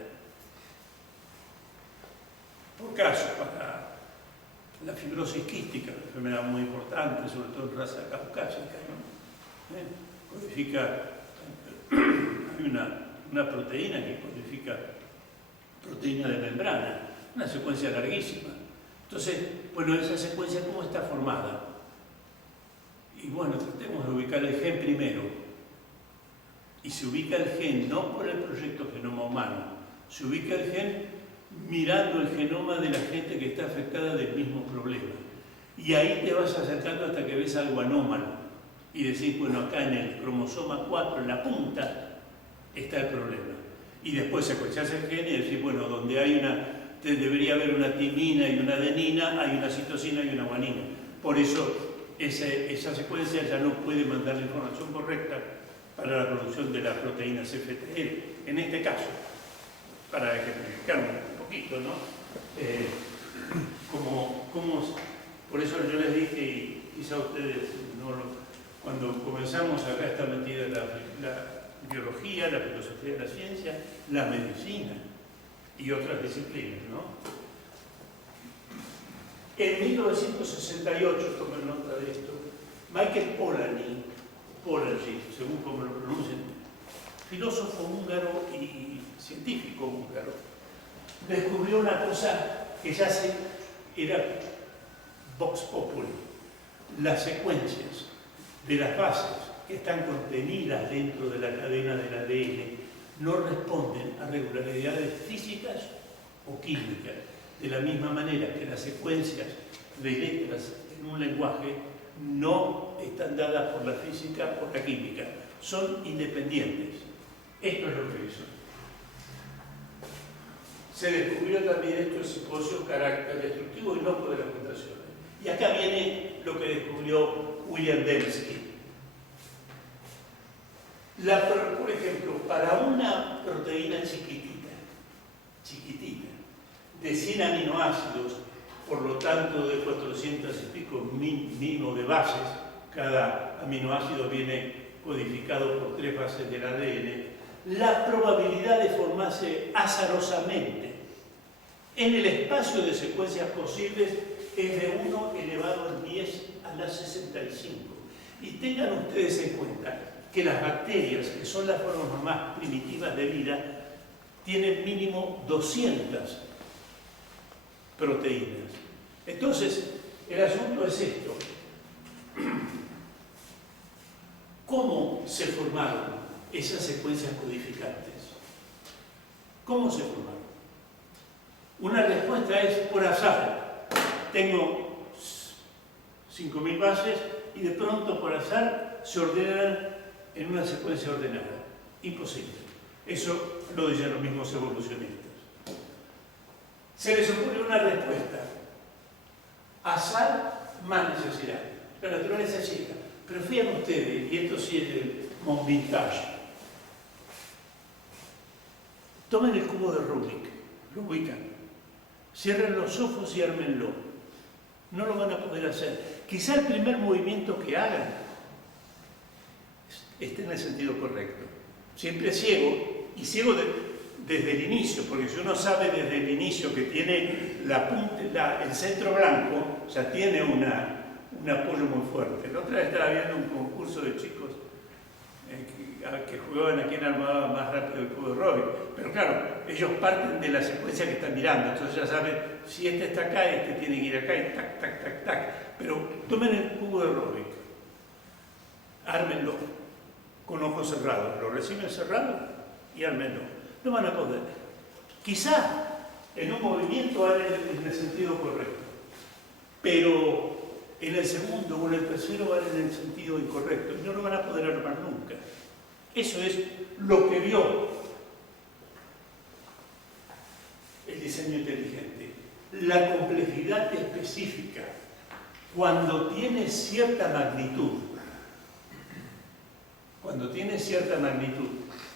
Por caso, para la fibrosis quística, una enfermedad muy importante, sobre todo en raza caucásica, ¿no? Codifica, hay una proteína que codifica proteína de membrana, una secuencia larguísima. Entonces, bueno, esa secuencia, ¿cómo está formada? Y bueno, tratemos de ubicar el gen primero. Y se ubica el gen no por el proyecto Genoma Humano, se ubica el gen mirando el genoma de la gente que está afectada del mismo problema. Y ahí te vas acercando hasta que ves algo anómalo. Y decís, bueno, acá en el cromosoma 4, en la punta, está el problema. Y después secuencias el gen y decís, bueno, donde hay debería haber una timina y una adenina, hay una citosina y una guanina. Por eso esa secuencia ya no puede mandar la información correcta para la producción de la proteína CFTR. En este caso, para ejemplificar un poquito, ¿no? Por eso yo les dije, y quizá ustedes cuando comenzamos acá está metida la biología, la filosofía de la ciencia, la medicina y otras disciplinas, ¿no? En 1968, tomen nota de esto, Michael Polanyi, según como lo pronuncian, filósofo húngaro y científico húngaro, descubrió una cosa que ya era vox populi. Las secuencias de las bases que están contenidas dentro de la cadena del ADN no responden a regularidades físicas o químicas, de la misma manera que las secuencias de letras en un lenguaje no están dadas por la física o la química, son independientes. Esto es lo que hizo. Se descubrió también esto el simposio carácter destructivo y inocuo de las mutaciones. Y acá viene lo que descubrió William Dembski. Por ejemplo, para una proteína chiquitita, de 100 aminoácidos, por lo tanto de 400 y pico mínimo de bases, cada aminoácido viene codificado por 3 bases del ADN, la probabilidad de formarse azarosamente en el espacio de secuencias posibles es de 1 elevado al 10 a la 65. Y tengan ustedes en cuenta que las bacterias, que son las formas más primitivas de vida, tienen mínimo 200 proteínas. Entonces, el asunto es esto. ¿Cómo se formaron esas secuencias codificantes? ¿Cómo se formaron? Una respuesta es por azar. Tengo 5.000 bases y de pronto por azar se ordenan en una secuencia ordenada. Imposible. Eso lo dicen los mismos evolucionistas. Se les ocurre una respuesta. Azar más necesidad. La naturaleza llega. Pero fíjense ustedes, y esto sí es el montage, Tomen el cubo de Rubik, lo ubican, cierren los ojos y ármenlo. No lo van a poder hacer. Quizá el primer movimiento que hagan esté en el sentido correcto. Siempre ciego, y ciego desde el inicio, porque si uno sabe desde el inicio que tiene el centro blanco, o sea, tiene un apoyo muy fuerte. La otra vez estaba viendo un concurso de chicos que jugaban a quién armaba más rápido el cubo de Rubik. Pero claro, ellos parten de la secuencia que están mirando, entonces ya saben, si este está acá, este tiene que ir acá, y tac, tac, tac, tac. Pero tomen el cubo de Rubik, ármenlo con ojos cerrados, lo reciben cerrado y ármenlo. No van a poder. Quizá en un movimiento hagan en el sentido correcto, pero en el segundo o en el tercero van en el sentido incorrecto y no lo van a poder armar nunca. Eso es lo que vio el diseño inteligente. La complejidad específica, cuando tiene cierta magnitud,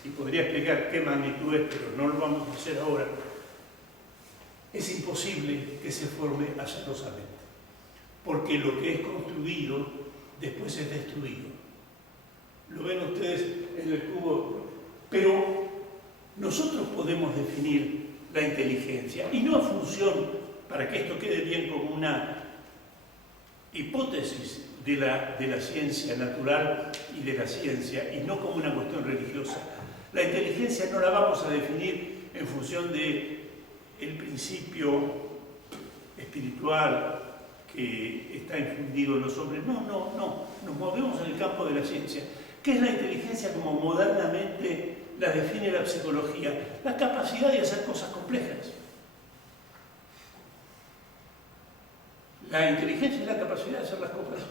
y podría explicar qué magnitud es, pero no lo vamos a hacer ahora, es imposible que se forme azarosamente, porque lo que es construido después es destruido. Lo ven ustedes en el cubo, pero nosotros podemos definir la inteligencia, y no en función, para que esto quede bien, como una hipótesis de la ciencia natural y de la ciencia, y no como una cuestión religiosa. La inteligencia no la vamos a definir en función del principio espiritual que está infundido en los hombres. No. Nos movemos en el campo de la ciencia. ¿Qué es la inteligencia como modernamente la define la psicología? La capacidad de hacer cosas complejas. La inteligencia es la capacidad de hacer las cosas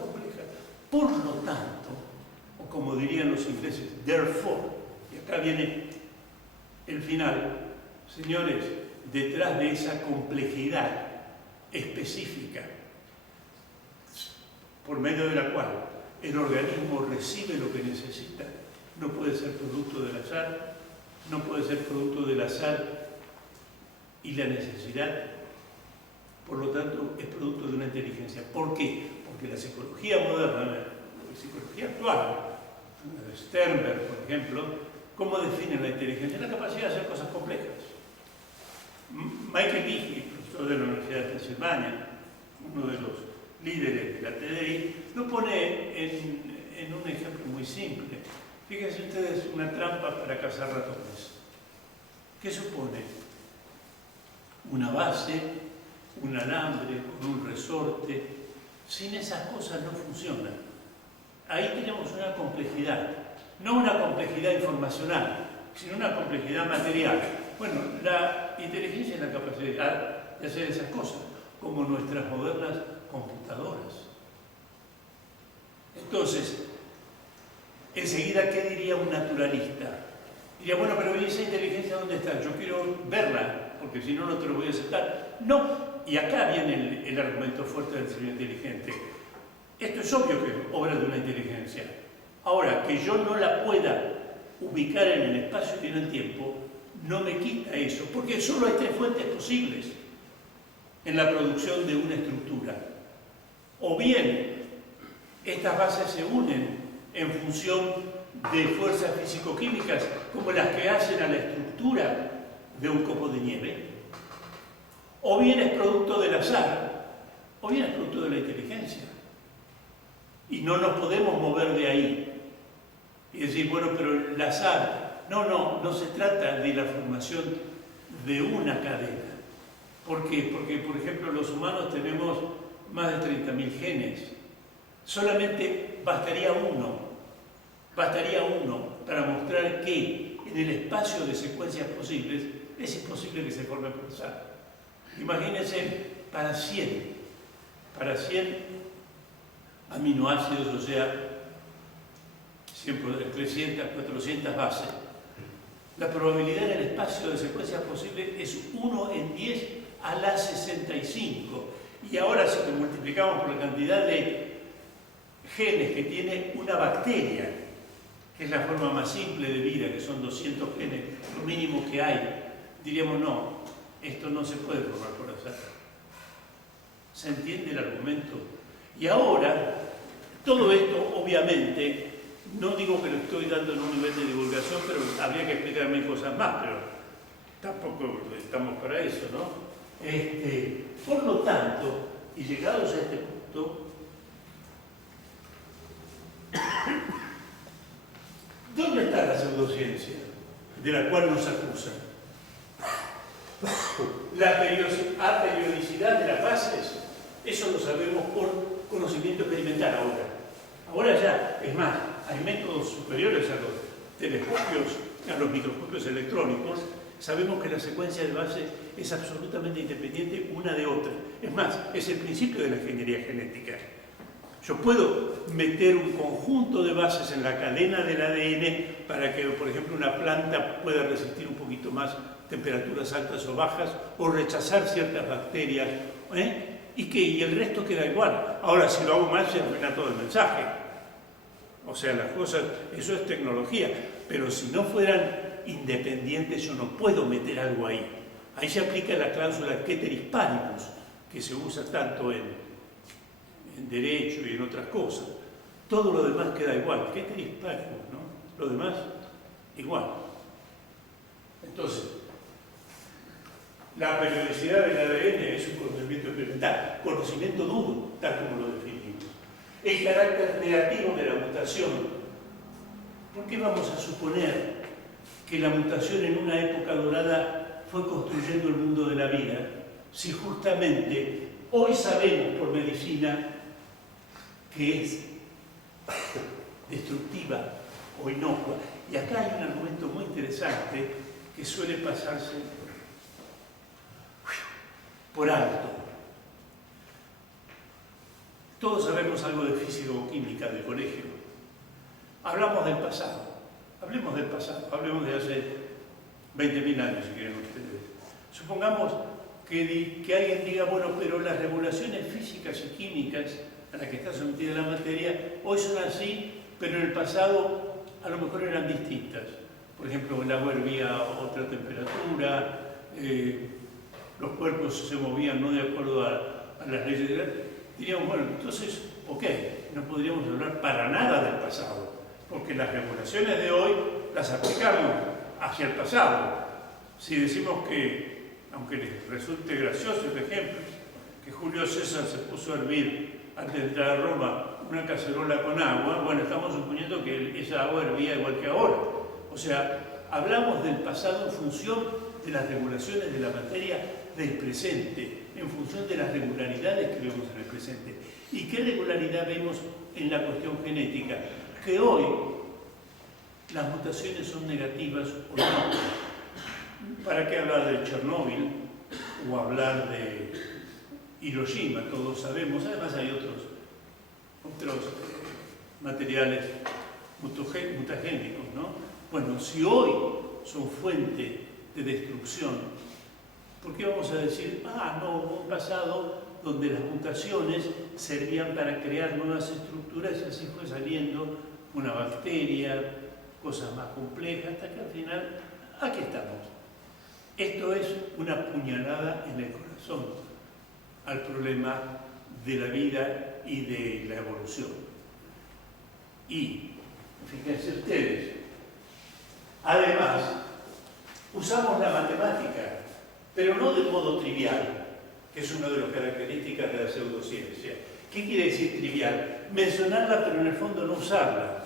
complejas. Por lo tanto, o como dirían los ingleses, therefore, y acá viene el final, señores, detrás de esa complejidad específica, por medio de la cual el organismo recibe lo que necesita, no puede ser producto del azar, no puede ser producto del azar y la necesidad, por lo tanto es producto de una inteligencia. ¿Por qué? Porque la psicología moderna, la psicología actual, Sternberg, por ejemplo, ¿cómo define la inteligencia? La capacidad de hacer cosas complejas. Michael Behe, profesor de la Universidad de Pensilvania, uno de los líderes de la TDI, lo pone en un ejemplo muy simple. Fíjense ustedes una trampa para cazar ratones. ¿Qué supone? Una base, un alambre, con un resorte. Sin esas cosas no funciona. Ahí tenemos una complejidad, no una complejidad informacional, sino una complejidad material. Bueno, la inteligencia es la capacidad de hacer esas cosas, como nuestras modernas computadoras. Entonces, enseguida, ¿qué diría un naturalista? Diría, bueno, pero ¿y esa inteligencia dónde está? Yo quiero verla, porque si no, no te lo voy a aceptar. No, y acá viene el argumento fuerte del diseño inteligente. Esto es obvio que es obra de una inteligencia. Ahora, que yo no la pueda ubicar en el espacio y en el tiempo, no me quita eso, porque solo hay tres fuentes posibles en la producción de una estructura. O bien, estas bases se unen en función de fuerzas físico-químicas, como las que hacen a la estructura de un copo de nieve, o bien es producto del azar, o bien es producto de la inteligencia. Y no nos podemos mover de ahí y decir, bueno, pero el azar, no se trata de la formación de una cadena. ¿Por qué? Porque, por ejemplo, los humanos tenemos más de 30.000 genes. Solamente bastaría uno para mostrar que en el espacio de secuencias posibles es imposible que se forme por azar. Imagínense para 100 aminoácidos, o sea, 300, 400 bases, la probabilidad en el espacio de secuencias posibles es 1 en 10 a la 65. Y ahora, si lo multiplicamos por la cantidad de genes que tiene una bacteria, que es la forma más simple de vida, que son 200 genes, lo mínimo que hay, diríamos no, esto no se puede formar por azar. ¿Se entiende el argumento? Y ahora, todo esto obviamente, no digo que lo estoy dando en un nivel de divulgación, pero habría que explicarme cosas más, pero tampoco estamos para eso, ¿no? Por lo tanto, y llegados a este punto, ¿dónde está la pseudociencia de la cual nos acusan? La periodicidad de las bases, eso lo sabemos por conocimiento experimental ahora. Ahora ya, es más, hay métodos superiores a los telescopios, a los microscopios electrónicos. Sabemos que la secuencia de bases es absolutamente independiente una de otra. Es más, es el principio de la ingeniería genética. Yo puedo meter un conjunto de bases en la cadena del ADN para que, por ejemplo, una planta pueda resistir un poquito más temperaturas altas o bajas, o rechazar ciertas bacterias, y el resto queda igual. Ahora, si lo hago mal, se arruina todo el mensaje. O sea, las cosas, eso es tecnología, pero si no fueran independientes, yo no puedo meter algo ahí. Ahí se aplica la cláusula ceteris paribus, que se usa tanto en derecho y en otras cosas. Todo lo demás queda igual, ceteris paribus, ¿no? Lo demás, igual. Entonces, la periodicidad del ADN es un conocimiento experimental, conocimiento duro, tal como lo definimos. El carácter negativo de la mutación. ¿Por qué vamos a suponer que la mutación en una época dorada fue construyendo el mundo de la vida, si justamente hoy sabemos por medicina que es destructiva o inocua? Y acá hay un argumento muy interesante que suele pasarse por alto. Todos sabemos algo de físico-química del colegio. Hablamos del pasado. Hablemos del pasado. Hablemos de hace 20.000 años, si quieren ustedes. Supongamos que alguien diga, bueno, pero las regulaciones físicas y químicas a las que está sometida la materia hoy son así, pero en el pasado a lo mejor eran distintas. Por ejemplo, el agua hervía a otra temperatura, los cuerpos se movían no de acuerdo a las leyes de la... Diríamos, bueno, entonces, ok, no podríamos hablar para nada del pasado, porque las regulaciones de hoy las aplicamos hacia el pasado. Si decimos que, aunque les resulte gracioso el ejemplo, que Julio César se puso a hervir antes de entrar a Roma una cacerola con agua, bueno, estamos suponiendo que esa agua hervía igual que ahora. O sea, hablamos del pasado en función de las regulaciones de la materia del presente, en función de las regularidades que vemos en el presente. ¿Y qué regularidad vemos en la cuestión genética? Que hoy las mutaciones son negativas o no. ¿Para qué hablar de Chernóbil o hablar de Hiroshima? Todos sabemos, además hay otros materiales mutagénicos, ¿no? Bueno, si hoy son fuente de destrucción, ¿por qué vamos a decir, no, hubo un pasado donde las mutaciones servían para crear nuevas estructuras y así fue saliendo una bacteria, cosas más complejas, hasta que al final, aquí estamos. Esto es una puñalada en el corazón al problema de la vida y de la evolución. Y, fíjense ustedes, además, usamos la matemática, pero no de modo trivial, que es una de las características de la pseudociencia. ¿Qué quiere decir trivial? Mencionarla, pero en el fondo no usarla.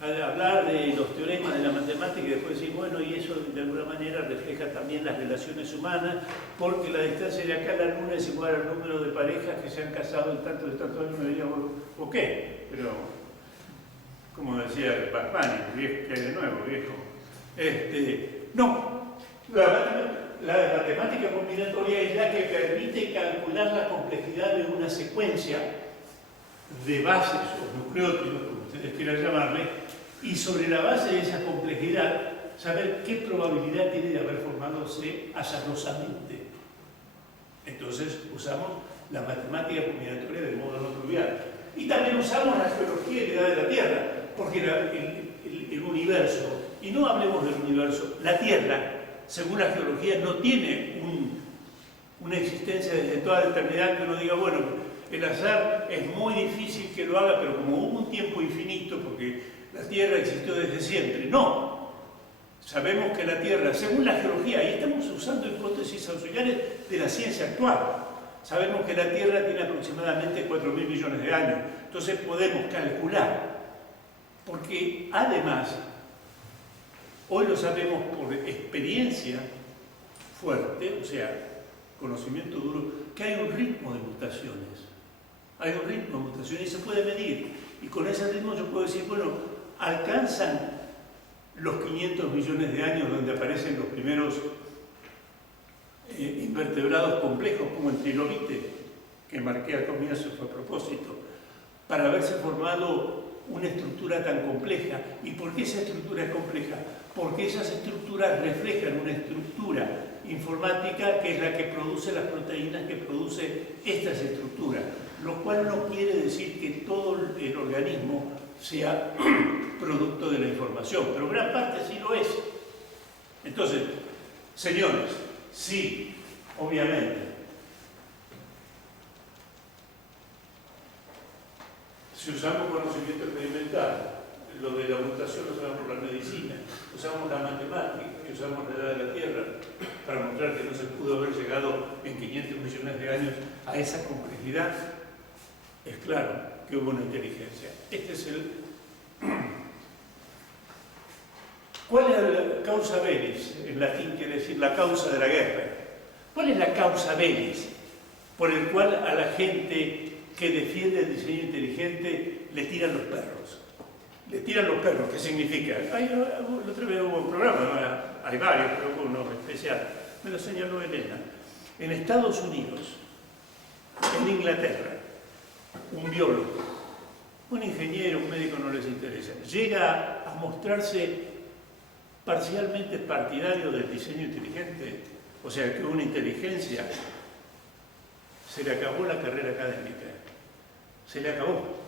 Hablar de los teoremas de la matemática y después decir, bueno, y eso de alguna manera refleja también las relaciones humanas, porque la distancia de acá a la Luna es igual al número de parejas que se han casado en tanto años, me diríamos, ok, pero, como decía Batman, ¿qué hay de nuevo, viejo? No, la matemática combinatoria es la que permite calcular la complejidad de una secuencia de bases o nucleótidos, como ustedes quieran llamarle, y sobre la base de esa complejidad saber qué probabilidad tiene de haber formádose azarosamente. Entonces usamos la matemática combinatoria de modo no trivial. Y también usamos la geología y la edad de la Tierra. porque el universo, y no hablemos del universo, la Tierra, según la geología, no tiene una existencia desde toda la eternidad que uno diga, bueno, el azar es muy difícil que lo haga, pero como hubo un tiempo infinito, porque la Tierra existió desde siempre. No, sabemos que la Tierra, según la geología, y estamos usando hipótesis auxiliares de la ciencia actual, sabemos que la Tierra tiene aproximadamente 4.000 millones de años, entonces podemos calcular, porque además, hoy lo sabemos por experiencia fuerte, o sea, conocimiento duro, que hay un ritmo de mutaciones. Hay un ritmo de mutaciones y se puede medir. Y con ese ritmo yo puedo decir, bueno, alcanzan los 500 millones de años donde aparecen los primeros invertebrados complejos, como el trilobite, que marqué al comienzo, fue a propósito, para haberse formado una estructura tan compleja. ¿Y por qué esa estructura es compleja? Porque esas estructuras reflejan una estructura informática que es la que produce las proteínas que produce estas estructuras, lo cual no quiere decir que todo el organismo sea producto de la información, pero gran parte sí lo es. Entonces, señores, sí, obviamente, si usamos conocimiento experimental, lo de la mutación lo usamos por la medicina, usamos la matemática y usamos la edad de la Tierra para mostrar que no se pudo haber llegado en 500 millones de años a esa complejidad, es claro que hubo una inteligencia. Este es el... ¿Cuál es la causa bellis? En latín quiere decir la causa de la guerra. ¿Cuál es la causa bellis por el cual a la gente que defiende el diseño inteligente le tiran los perros? Le tiran los perros, ¿qué significa? La otra vez hubo un programa, hay varios, pero hubo uno especial, me lo señaló Elena. En Estados Unidos, en Inglaterra, un biólogo, un ingeniero, un médico no les interesa, llega a mostrarse parcialmente partidario del diseño inteligente, o sea, que una inteligencia, se le acabó la carrera académica, se le acabó.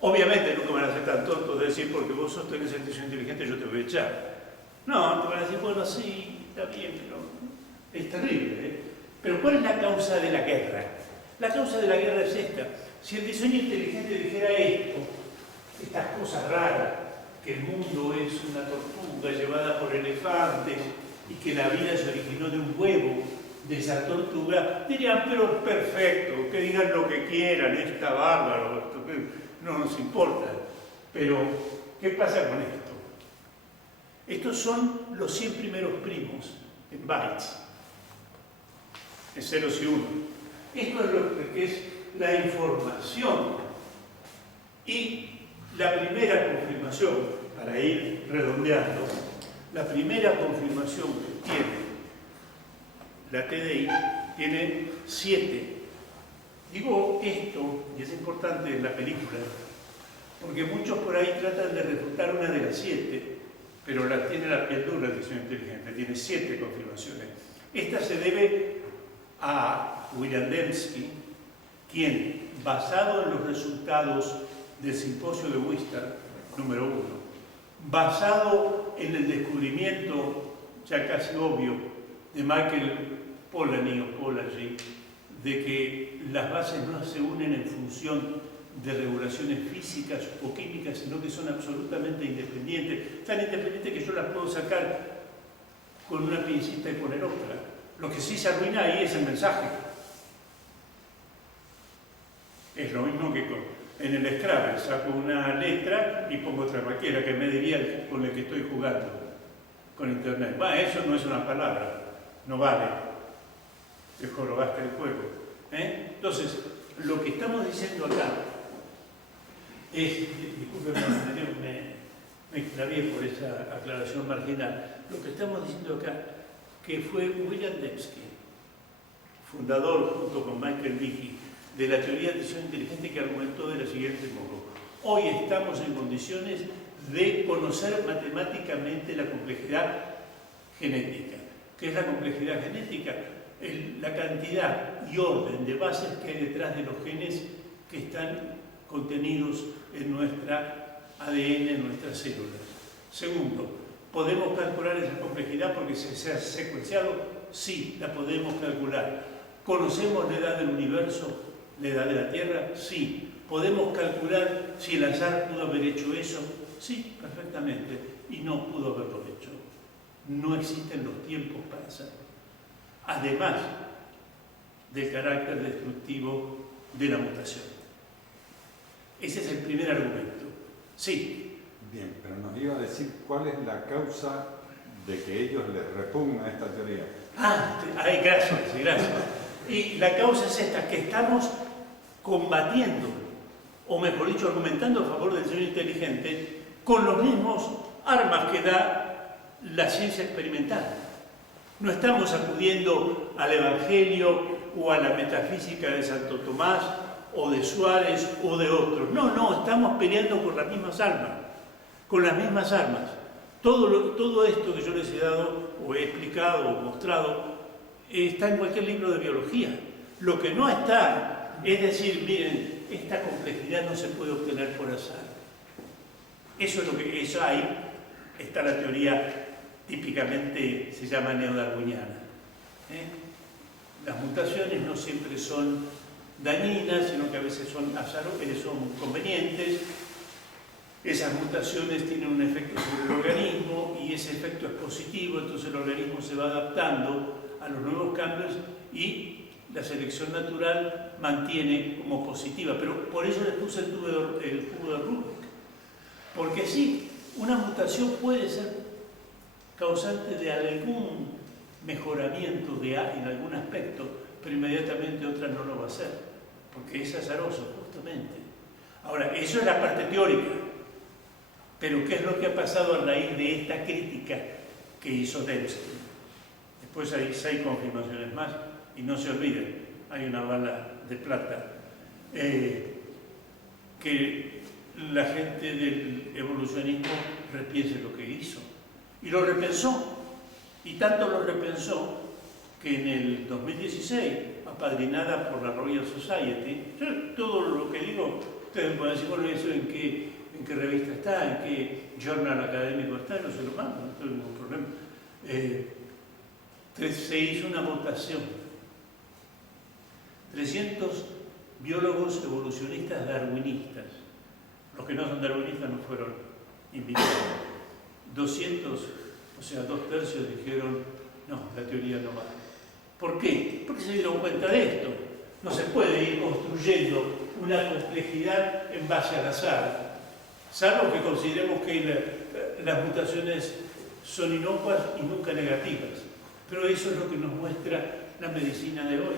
Obviamente nunca van a ser tan tontos de decir, porque vos sostenés el diseño inteligente, yo te voy a echar. No, te van a decir, bueno, sí, está bien, pero es terrible, ¿eh? Pero ¿cuál es la causa de la guerra? La causa de la guerra es esta. Si el diseño inteligente dijera esto, estas cosas raras, que el mundo es una tortuga llevada por elefantes y que la vida se originó de un huevo de esa tortuga, dirían, pero perfecto, que digan lo que quieran, está bárbaro, esto, no nos importa. Pero, ¿qué pasa con esto? Estos son los 100 primeros primos en bytes, en ceros y unos. Esto es lo que es la información. Y la primera confirmación, para ir redondeando, la primera confirmación que tiene la TDI tiene 7. Digo esto, y es importante en la película, porque muchos por ahí tratan de refutar una de las 7, pero tiene la piel dura el diseño inteligente, tiene 7 confirmaciones. Esta se debe a William Dembski, quien, basado en los resultados del simposio de Worcester, número 1, basado en el descubrimiento, ya casi obvio, de Michael Polanyi de que las bases no se unen en función de regulaciones físicas o químicas, sino que son absolutamente independientes, tan independientes que yo las puedo sacar con una pincita y poner otra. Lo que sí se arruina ahí es el mensaje. Es lo mismo que en el Scrabble, saco una letra y pongo otra cualquiera que me diría con el que estoy jugando con internet. Eso no es una palabra, no vale. Te jorobaste el juego. Entonces, lo que estamos diciendo acá es, discúlpenme, me extravié por esa aclaración marginal, lo que estamos diciendo acá, que fue William Dembski, fundador junto con Michael Behe de la teoría del diseño inteligente, que argumentó de la siguiente modo: hoy estamos en condiciones de conocer matemáticamente la complejidad genética. ¿Qué es la complejidad genética? La cantidad y orden de bases que hay detrás de los genes que están contenidos en nuestra ADN en nuestras células. Segundo, ¿podemos calcular esa complejidad porque se ha secuenciado? Sí, la podemos calcular. ¿Conocemos la edad del universo, la edad de la Tierra? Sí. ¿Podemos calcular si el azar pudo haber hecho eso? Sí, perfectamente. Y no pudo haberlo hecho. No existen los tiempos para hacerlo. Además del carácter destructivo de la mutación. Ese es el primer argumento. Sí. Bien, pero nos iba a decir cuál es la causa de que ellos les repugna esta teoría. Gracias. Y la causa es esta, que estamos combatiendo, o mejor dicho, argumentando a favor del diseño inteligente con los mismos armas que da la ciencia experimental. No estamos acudiendo al Evangelio o a la metafísica de Santo Tomás o de Suárez o de otros. No, estamos peleando con las mismas armas. Con las mismas armas. Todo esto que yo les he dado, o he explicado, o mostrado, está en cualquier libro de biología. Lo que no está, es decir, miren, esta complejidad no se puede obtener por azar. Eso ahí está la teoría típicamente se llama neodarwiniana. Las mutaciones no siempre son dañinas, sino que a veces son convenientes. Esas mutaciones tienen un efecto sobre el organismo y ese efecto es positivo, entonces el organismo se va adaptando a los nuevos cambios y la selección natural mantiene como positiva. Pero por eso les puse el cubo de Rubik. Porque sí, una mutación puede ser causante de algún mejoramiento en algún aspecto, pero inmediatamente otra no lo va a hacer, porque es azaroso, justamente. Ahora, eso es la parte teórica, pero ¿qué es lo que ha pasado a raíz de esta crítica que hizo Dembski? Después hay 6 confirmaciones más, y no se olviden, hay una bala de plata, que la gente del evolucionismo repiense lo que hizo. Y lo repensó, y tanto lo repensó que en el 2016, apadrinada por la Royal Society, todo lo que digo, ustedes pueden decir, bueno, eso en qué revista está, en qué journal académico está, no se lo mando, no tengo ningún problema. Se hizo una votación. 300 biólogos evolucionistas darwinistas, los que no son darwinistas no fueron invitados. 200, o sea, 2/3 dijeron, no, la teoría no va. ¿Por qué? Porque se dieron cuenta de esto. No se puede ir construyendo una complejidad en base al azar, salvo que consideremos que las mutaciones son inocuas y nunca negativas. Pero eso es lo que nos muestra la medicina de hoy.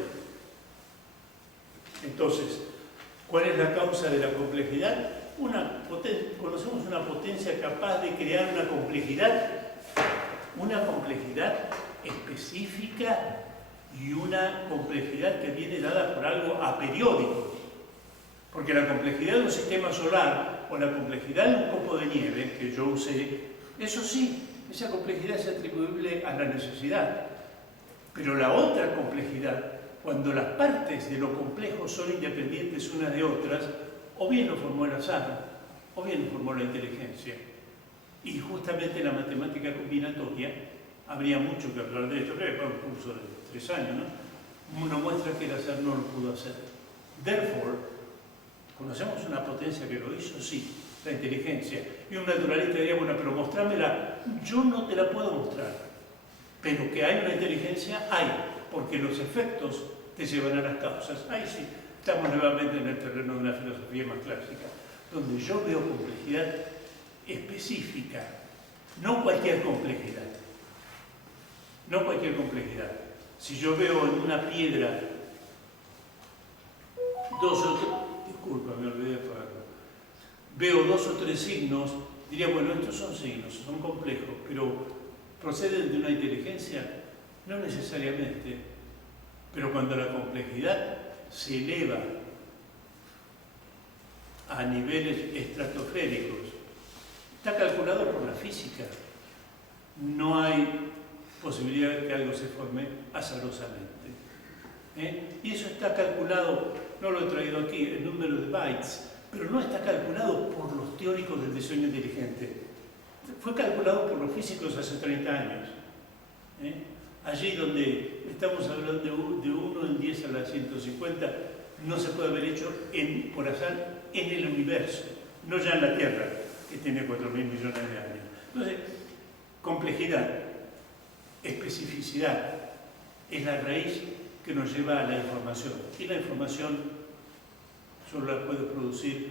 Entonces, ¿cuál es la causa de la complejidad? Conocemos una potencia capaz de crear una complejidad específica y una complejidad que viene dada por algo aperiódico. Porque la complejidad de un sistema solar o la complejidad de un copo de nieve que yo usé, eso sí, esa complejidad es atribuible a la necesidad. Pero la otra complejidad, cuando las partes de lo complejo son independientes unas de otras, o bien lo formó el azar, o bien lo formó la inteligencia. Y justamente en la matemática combinatoria, habría mucho que hablar de esto, creo que fue un curso de 3 años, ¿no? Uno muestra que el azar no lo pudo hacer. Therefore, ¿conocemos una potencia que lo hizo? Sí, la inteligencia. Y un naturalista diría, bueno, pero mostrámela. Yo no te la puedo mostrar, pero que hay una inteligencia, hay, porque los efectos te llevan a las causas. Ahí sí, estamos nuevamente en el terreno de una filosofía más clásica, donde yo veo complejidad específica, no cualquier complejidad. No cualquier complejidad. Si yo veo en una piedra disculpa, me olvidé de apagarlo. Veo 2 o 3 signos, diría, bueno, estos son signos, son complejos, pero ¿proceden de una inteligencia? No necesariamente. Pero cuando la complejidad se eleva a niveles estratosféricos, está calculado por la física. No hay posibilidad de que algo se forme azarosamente. Y eso está calculado, no lo he traído aquí, el número de bytes pero no está calculado por los teóricos del diseño inteligente. Fue calculado por los físicos hace 30 años. Allí donde estamos hablando de 1 en 10 a la 150, no se puede haber hecho por azar en el universo, no ya en la Tierra, que tiene 4.000 millones de años. Entonces, complejidad, especificidad, es la raíz que nos lleva a la información. Y la información solo la puede producir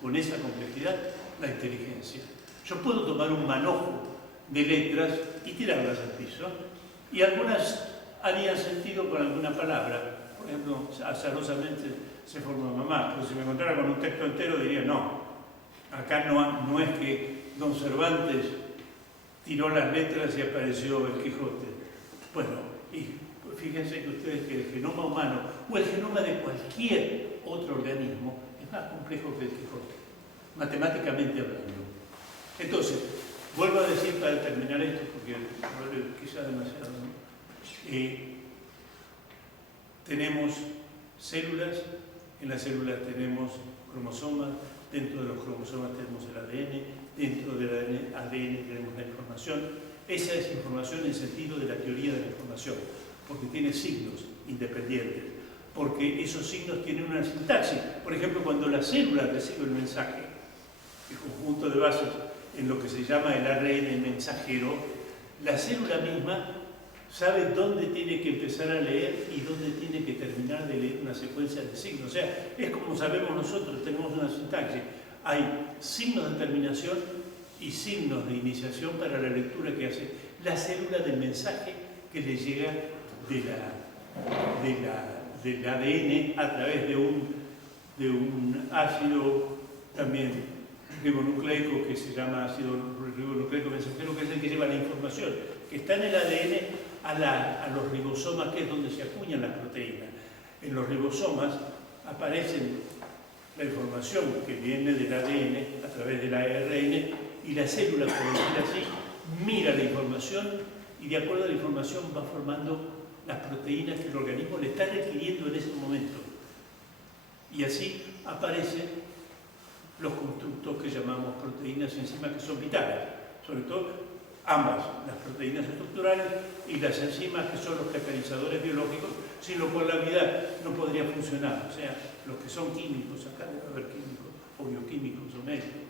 con esa complejidad la inteligencia. Yo puedo tomar un manojo de letras y tirarlas al piso, y algunas harían sentido con alguna palabra. Por ejemplo, azarosamente se forma mamá, pero si me encontrara con un texto entero diría no. Acá no es que Don Cervantes tiró las letras y apareció el Quijote. Bueno, y fíjense que ustedes que el genoma humano o el genoma de cualquier otro organismo es más complejo que el Quijote, matemáticamente hablando. Entonces, vuelvo a decir para terminar esto, porque quizá demasiado, ¿no? Tenemos células, en las células tenemos cromosomas, dentro de los cromosomas tenemos el ADN, dentro del ADN tenemos la información. Esa es información en el sentido de la teoría de la información, porque tiene signos independientes, porque esos signos tienen una sintaxis. Por ejemplo, cuando la célula recibe el mensaje, el conjunto de bases en lo que se llama el ARN mensajero, la célula misma sabe dónde tiene que empezar a leer y dónde tiene que terminar de leer una secuencia de signos. O sea, es como sabemos nosotros, tenemos una sintaxis. Hay signos de terminación y signos de iniciación para la lectura que hace la célula del mensaje que le llega del ADN a través de un ácido también ribonucleico que se llama ácido ribonucleico mensajero, que es el que lleva la información, que está en el ADN a los ribosomas, que es donde se acuñan las proteínas. En los ribosomas aparecen la información que viene del ADN a través del ARN, y la célula, por decir así, mira la información y de acuerdo a la información va formando las proteínas que el organismo le está requiriendo en ese momento. Y así aparecen los constructos que llamamos proteínas y enzimas, que son vitales, sobre todo ambas, las proteínas estructurales y las enzimas, que son los catalizadores biológicos, sin lo cual la vida no podría funcionar. O sea, los que son químicos, acá debe haber químicos o bioquímicos o médicos,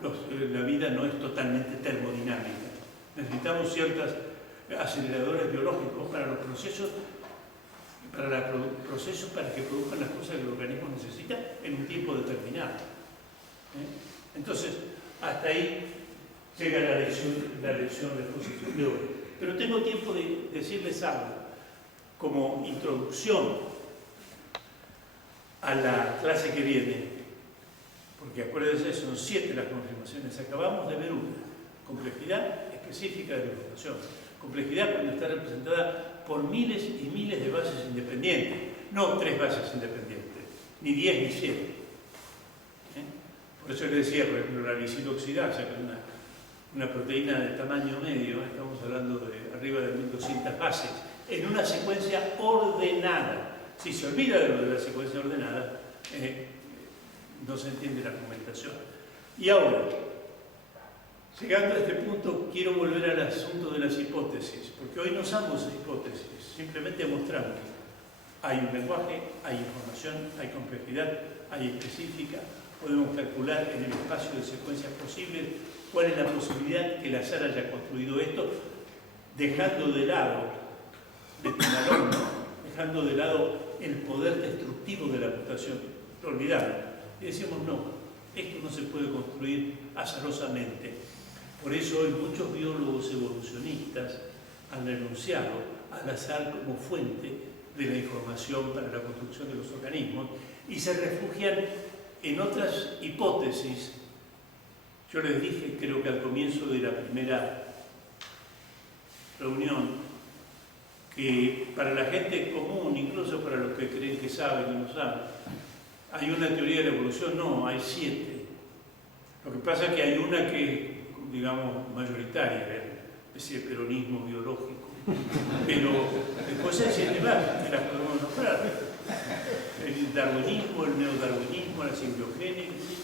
la vida no es totalmente termodinámica. Necesitamos ciertos aceleradores biológicos para los procesos, para que produzcan las cosas que el organismo necesita en un tiempo determinado. Entonces, hasta ahí llega la lección de exposición de hoy. Pero tengo tiempo de decirles algo como introducción a la clase que viene, porque acuérdense, son 7 las confirmaciones. Acabamos de ver una: complejidad específica de la información. Complejidad cuando está representada por miles y miles de bases independientes, no 3 bases independientes, ni 10 ni 100. Por eso les decía, por ejemplo, la gliciloxidasa, que es una proteína de tamaño medio, estamos hablando de arriba de 1200 bases, en una secuencia ordenada. Si se olvida de lo de la secuencia ordenada, no se entiende la argumentación. Y ahora, llegando a este punto, quiero volver al asunto de las hipótesis, porque hoy no usamos hipótesis, simplemente mostramos. Hay un lenguaje, hay información, hay complejidad, hay específica, podemos calcular en el espacio de secuencias posibles cuál es la posibilidad que el azar haya construido esto, dejando de lado, dejando de lado el poder destructivo de la mutación. Lo olvidamos. Y decimos, no, esto no se puede construir azarosamente. Por eso hoy muchos biólogos evolucionistas han renunciado al azar como fuente de la información para la construcción de los organismos y se refugian en otras hipótesis. Yo les dije, creo que al comienzo de la primera reunión, que para la gente común, incluso para los que creen que saben y no saben, hay una teoría de la evolución. No, hay 7. Lo que pasa es que hay una que, digamos, mayoritaria, ese peronismo biológico, pero después hay 7 más, que las podemos nombrar. el darwinismo, el neodarwinismo, la simbiogénesis,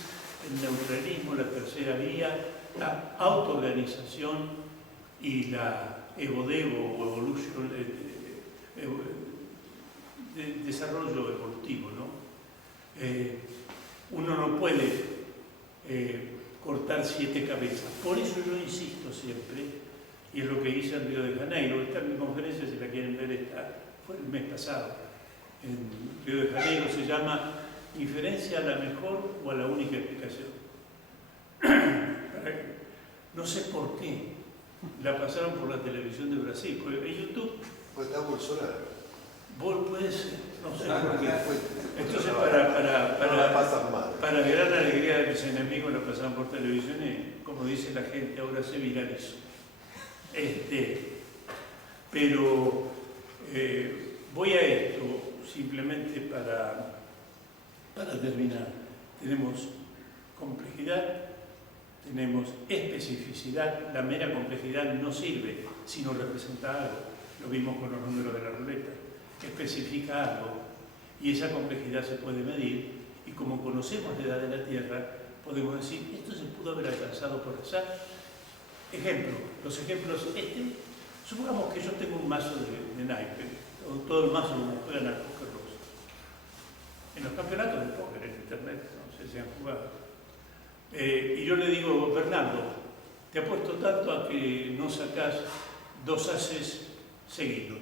el neutralismo, la tercera vía, la autoorganización y la evodevo o evolution, desarrollo evolutivo, ¿no? Uno no puede cortar 7 cabezas. Por eso yo insisto siempre, y es lo que hice en Río de Janeiro. Esta es mi conferencia, si la quieren ver, fue el mes pasado. En Río de Janeiro se llama Inferencia a la mejor o a la única explicación. No sé por qué la pasaron por la televisión de Brasil, porque en YouTube. Pues está Bolsonaro. Puede ser, no sé por qué. Entonces, para gran alegría de mis enemigos, la pasaban por televisión y, como dice la gente, ahora se viralizó. Pero voy a esto simplemente para terminar. Tenemos complejidad, tenemos especificidad. La mera complejidad no sirve si no representa algo. Lo vimos con los números de la ruleta. Especifica algo y esa complejidad se puede medir, y como conocemos la edad de la Tierra, podemos decir, esto se pudo haber alcanzado por azar. Ejemplo, los ejemplos, supongamos que yo tengo un mazo de naipe, o todo el mazo como juegan al póker ruso. En los campeonatos de póker, en internet, no sé si han jugado. Y yo le digo, Bernardo, te apuesto tanto a que no sacás 2 ases seguidos.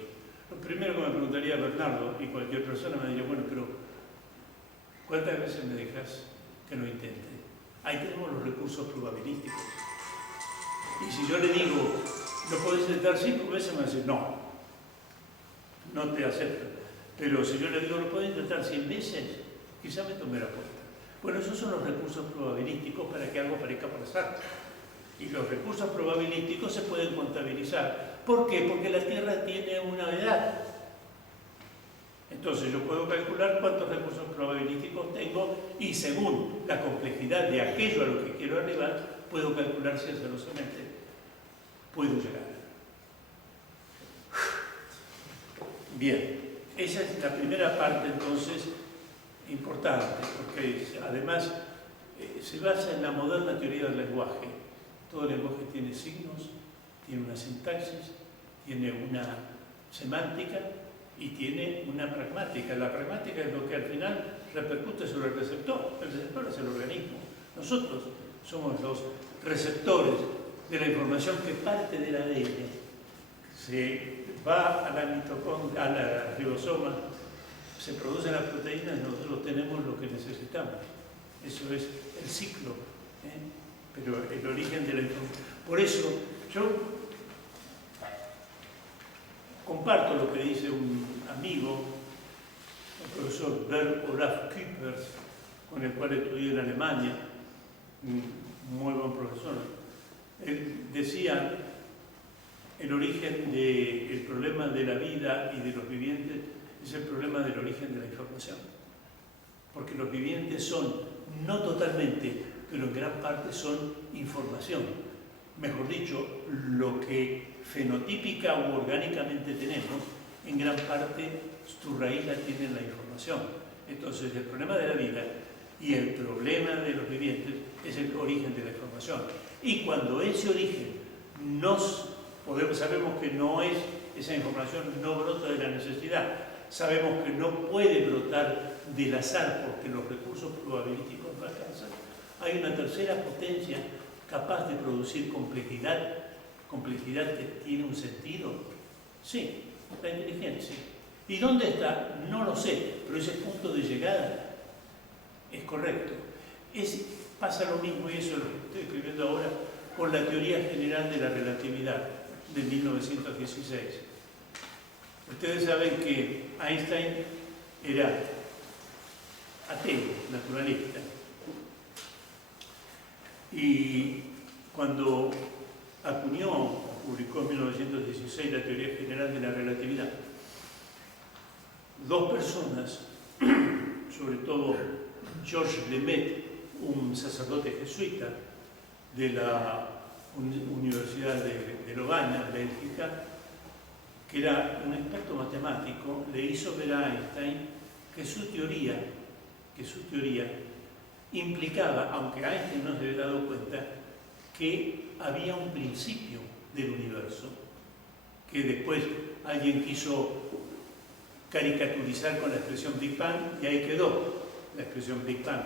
Lo primero que me preguntaría Bernardo, y cualquier persona me diría, bueno, pero ¿cuántas veces me dejas que lo intente? Ahí tenemos los recursos probabilísticos. Y si yo le digo, ¿lo podés intentar 5 veces? Me va a decir, no te acepto. Pero si yo le digo, ¿lo podés intentar 100 veces? Quizá me tome la apuesta. Bueno, esos son los recursos probabilísticos para que algo parezca pasar. Y los recursos probabilísticos se pueden contabilizar. ¿Por qué? Porque la Tierra tiene una edad. Entonces yo puedo calcular cuántos recursos probabilísticos tengo y según la complejidad de aquello a lo que quiero arribar, puedo calcular si azarosamente puedo llegar. Bien, esa es la primera parte entonces importante, porque además se basa en la moderna teoría del lenguaje. Todo lenguaje tiene signos, tiene una sintaxis, tiene una semántica y tiene una pragmática. La pragmática es lo que al final repercute sobre el receptor. El receptor es el organismo. Nosotros somos los receptores de la información que parte del ADN. Se va a la mitocondria, a la ribosoma, se producen las proteínas y nosotros tenemos lo que necesitamos. Eso es el ciclo. Pero el origen de la información. Por eso, yo comparto lo que dice un amigo, el profesor Bernd Olaf Küppers, con el cual estudié en Alemania, un muy buen profesor. Él decía, el origen del problema de la vida y de los vivientes es el problema del origen de la información. Porque los vivientes son, no totalmente, pero en gran parte son información. Mejor dicho, lo que fenotípica u orgánicamente tenemos, en gran parte su raíz la tiene en la información. Entonces, el problema de la vida y el problema de los vivientes es el origen de la información. Y cuando ese origen sabemos que no es, esa información no brota de la necesidad, sabemos que no puede brotar del azar porque los recursos probabilísticos no alcanzan, hay una tercera potencia capaz de producir complejidad que tiene un sentido. Sí, la inteligencia. ¿Y dónde está? No lo sé, pero ese punto de llegada es correcto. Pasa lo mismo, y eso es lo que estoy escribiendo ahora, con la teoría general de la relatividad de 1916. Ustedes saben que Einstein era ateo, naturalista. Y cuando publicó en 1916 la teoría general de la relatividad, 2 personas, sobre todo Georges Lemaitre, un sacerdote jesuita de la Universidad de Lovaina, Bélgica, que era un experto matemático, le hizo ver a Einstein que su teoría implicaba, aunque Einstein no se había dado cuenta, que había un principio del universo, que después alguien quiso caricaturizar con la expresión Big Bang y ahí quedó la expresión Big Bang,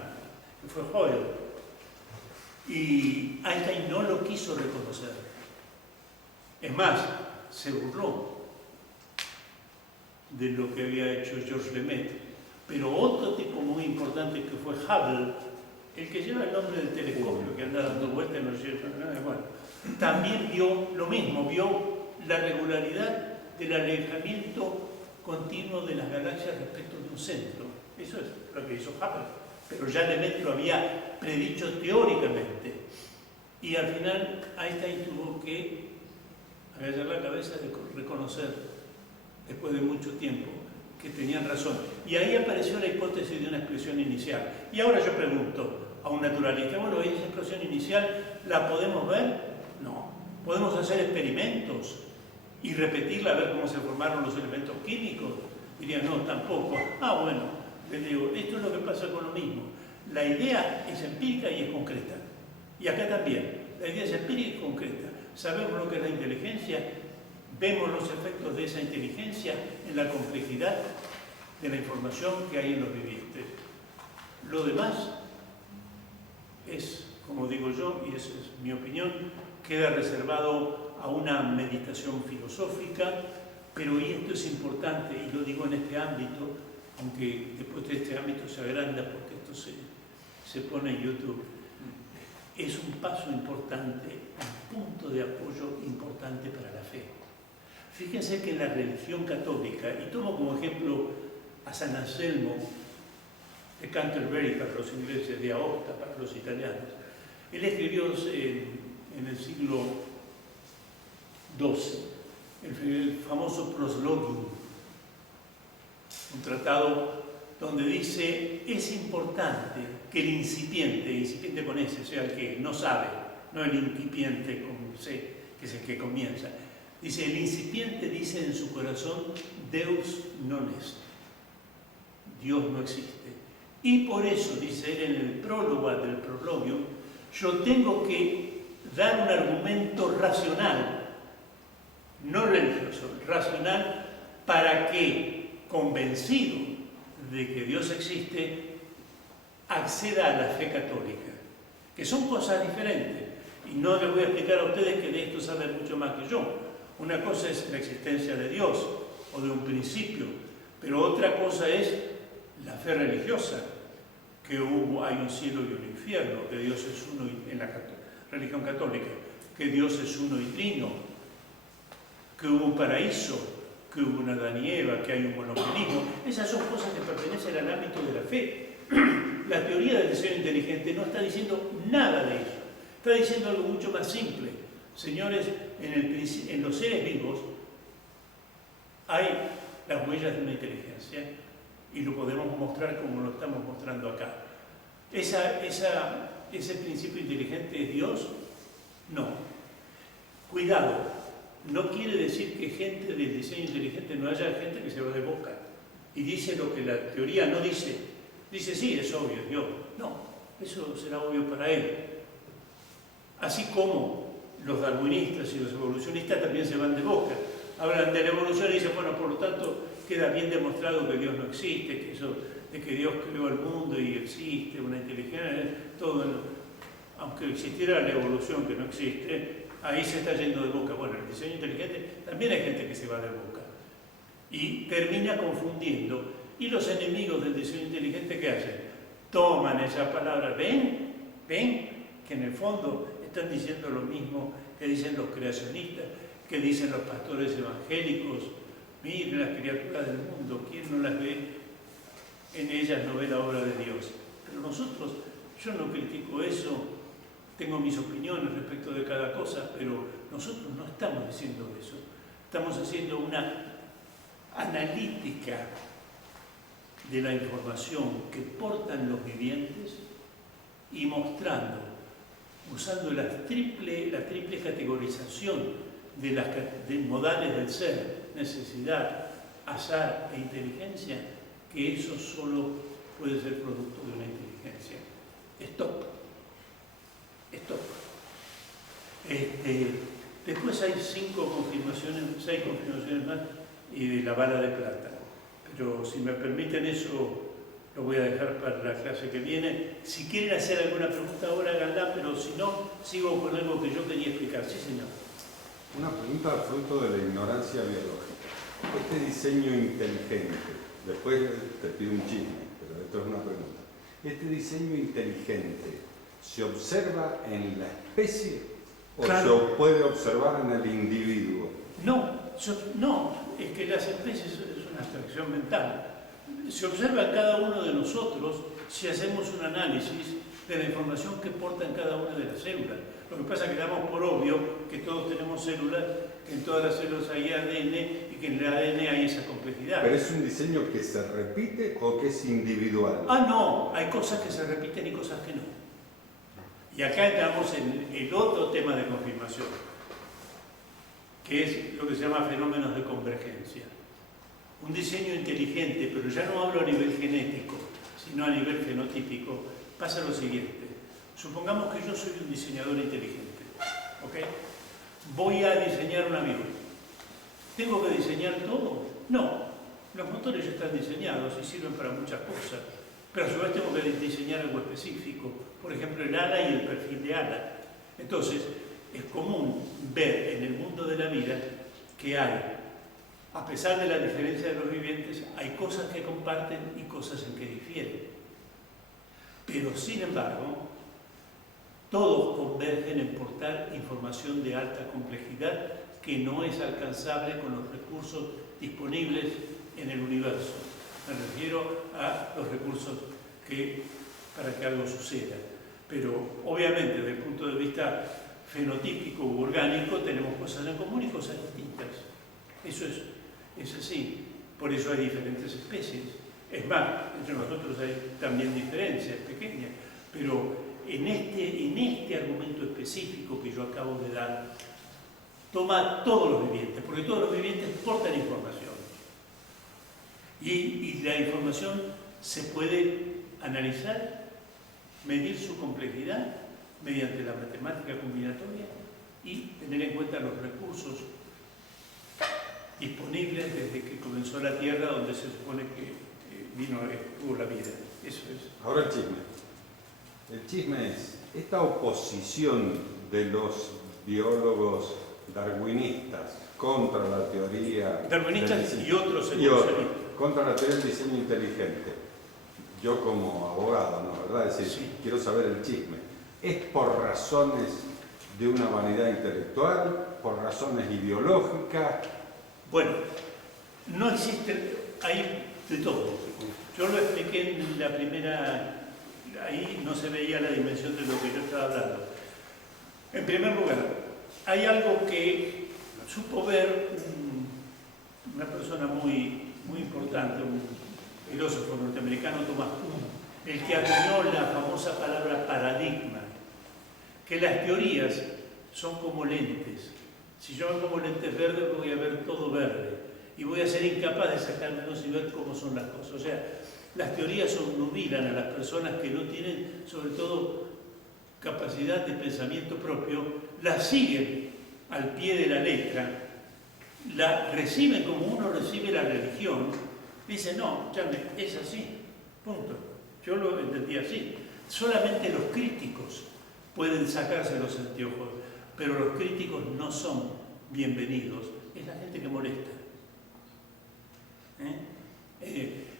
que fue Hoyle. Y Einstein no lo quiso reconocer. Es más, se burló de lo que había hecho Georges Lemaitre. Pero otro tipo muy importante que fue Hubble, el que lleva el nombre del telescopio, que anda dando vueltas en los cielos, bueno, también vio lo mismo, vio la regularidad del alejamiento continuo de las galaxias respecto de un centro. Eso es lo que hizo Hubble. Pero ya Lemaitre lo había predicho teóricamente. Y al final Einstein tuvo que agachar la cabeza de reconocer, después de mucho tiempo, que tenían razón. Y ahí apareció la hipótesis de una explosión inicial. Y ahora yo pregunto a un naturalista, bueno, ¿esa explosión inicial la podemos ver? No. ¿Podemos hacer experimentos y repetirla a ver cómo se formaron los elementos químicos? Diría, no, tampoco. Ah, bueno, les digo, esto es lo que pasa con lo mismo. La idea es empírica y es concreta. Y acá también, la idea es empírica y concreta. Sabemos lo que es la inteligencia, vemos los efectos de esa inteligencia en la complejidad de la información que hay en los vivientes. Lo demás es, como digo yo, y esa es mi opinión, queda reservado a una meditación filosófica, pero y esto es importante, y lo digo en este ámbito, aunque después de este ámbito se agranda porque esto se pone en YouTube, es un paso importante, un punto de apoyo importante para la fe. Fíjense que en la religión católica, y tomo como ejemplo a San Anselmo de Canterbury para los ingleses, de Aosta para los italianos, él escribió en el siglo XII el famoso Proslogium, un tratado donde dice, es importante que el incipiente con S, o sea, el que no sabe, no el incipiente con C, que es el que comienza. Dice, el incipiente dice en su corazón, Deus non est, Dios no existe. Y por eso, dice él en el prólogo del Proslogium, yo tengo que dar un argumento racional, no religioso, racional, para que, convencido de que Dios existe, acceda a la fe católica, que son cosas diferentes. Y no les voy a explicar a ustedes que de esto saben mucho más que yo. Una cosa es la existencia de Dios o de un principio, pero otra cosa es la fe religiosa, que hay un cielo y un infierno, que Dios es uno en la religión católica, que Dios es uno y trino, que hubo un paraíso, que hubo una Adán y Eva, que hay un monoteísmo. Esas son cosas que pertenecen al ámbito de la fe. La teoría del diseño inteligente no está diciendo nada de eso. Está diciendo algo mucho más simple. Señores, en los seres vivos hay las huellas de una inteligencia y lo podemos mostrar como lo estamos mostrando acá. ¿Ese principio inteligente es Dios? No. Cuidado, no quiere decir que gente del diseño inteligente no haya gente que se va de boca y dice lo que la teoría no dice. Dice, sí, es obvio, Dios. No, eso será obvio para él. Así como los darwinistas y los evolucionistas también se van de boca. Hablan de la evolución y dicen, bueno, por lo tanto, queda bien demostrado que Dios no existe, que eso de que Dios creó el mundo y existe una inteligencia, todo, aunque existiera la evolución que no existe, ahí se está yendo de boca. Bueno, el diseño inteligente también hay gente que se va de boca y termina confundiendo. Y los enemigos del diseño inteligente, ¿qué hacen? Toman esa palabra, ven, que en el fondo están diciendo lo mismo que dicen los creacionistas, que dicen los pastores evangélicos. Miren las criaturas del mundo, ¿quién no las ve? En ellas no ve la obra de Dios. Pero nosotros, yo no critico eso, tengo mis opiniones respecto de cada cosa, pero nosotros no estamos diciendo eso. Estamos haciendo una analítica de la información que portan los vivientes y mostrando, usando la triple categorización de modales del ser, necesidad, azar e inteligencia, que eso solo puede ser producto de una inteligencia. Stop. Stop. Después hay 6 confirmaciones más y de la bala de plata. Pero si me permiten eso, lo voy a dejar para la clase que viene. Si quieren hacer alguna pregunta ahora, háganla, pero si no, sigo con algo que yo quería explicar. Sí, señor. Una pregunta fruto de la ignorancia biológica. Este diseño inteligente, después te pido un chisme, pero esto es una pregunta. ¿Este diseño inteligente se observa en la especie o Claro. se puede observar en el individuo? No, es que las especies es una abstracción mental. Se observa en cada uno de nosotros si hacemos un análisis de la información que portan cada una de las células. Lo que pasa es que damos por obvio que todos tenemos células, que en todas las células hay ADN y que en el ADN hay esa complejidad. ¿Pero es un diseño que se repite o que es individual? Ah, no, hay cosas que se repiten y cosas que no. Y acá entramos en el otro tema de confirmación, que es lo que se llama fenómenos de convergencia. Un diseño inteligente, pero ya no hablo a nivel genético, sino a nivel fenotípico, pasa lo siguiente. Supongamos que yo soy un diseñador inteligente, ¿ok? Voy a diseñar un avión. ¿Tengo que diseñar todo? No. Los motores ya están diseñados y sirven para muchas cosas, pero a su vez tengo que diseñar algo específico, por ejemplo el ala y el perfil de ala. Entonces, es común ver en el mundo de la vida que hay, a pesar de la diferencia de los vivientes, hay cosas que comparten y cosas en que difieren. Pero sin embargo, todos convergen en portar información de alta complejidad que no es alcanzable con los recursos disponibles en el universo. Me refiero a los recursos para que algo suceda. Pero obviamente desde el punto de vista fenotípico u orgánico tenemos cosas en común y cosas distintas. Eso es así. Por eso hay diferentes especies. Es más, entre nosotros hay también diferencias pequeñas, pero en este argumento específico que yo acabo de dar, toma todos los vivientes, porque todos los vivientes portan información. Y la información se puede analizar, medir su complejidad mediante la matemática combinatoria y tener en cuenta los recursos disponibles desde que comenzó la Tierra, donde se supone que estuvo la vida. Eso es. Ahora el chisme. El chisme es esta oposición de los biólogos darwinistas contra la teoría Darwinistas y otros contra la teoría del diseño inteligente. Yo como abogado, ¿no? ¿Verdad? Es decir, Sí. quiero saber el chisme. ¿Es por razones de una vanidad intelectual? ¿Por razones ideológicas? Bueno, no existe, hay de todo. Yo lo expliqué en la primera, ahí no se veía la dimensión de lo que yo estaba hablando. En primer lugar, hay algo que supo ver una persona muy importante, un filósofo norteamericano, Thomas Kuhn, el que acuñó la famosa palabra paradigma, que las teorías son como lentes. Si yo me pongo lentes verdes, voy a ver todo verde y voy a ser incapaz de sacármelos y ver cómo son las cosas. O sea, las teorías obnubilan a las personas que no tienen, sobre todo, capacidad de pensamiento propio, las siguen al pie de la letra, la reciben como uno recibe la religión, dicen, no, es así, punto. Yo lo entendí así. Solamente los críticos pueden sacarse los anteojos, pero los críticos no son bienvenidos, es la gente que molesta.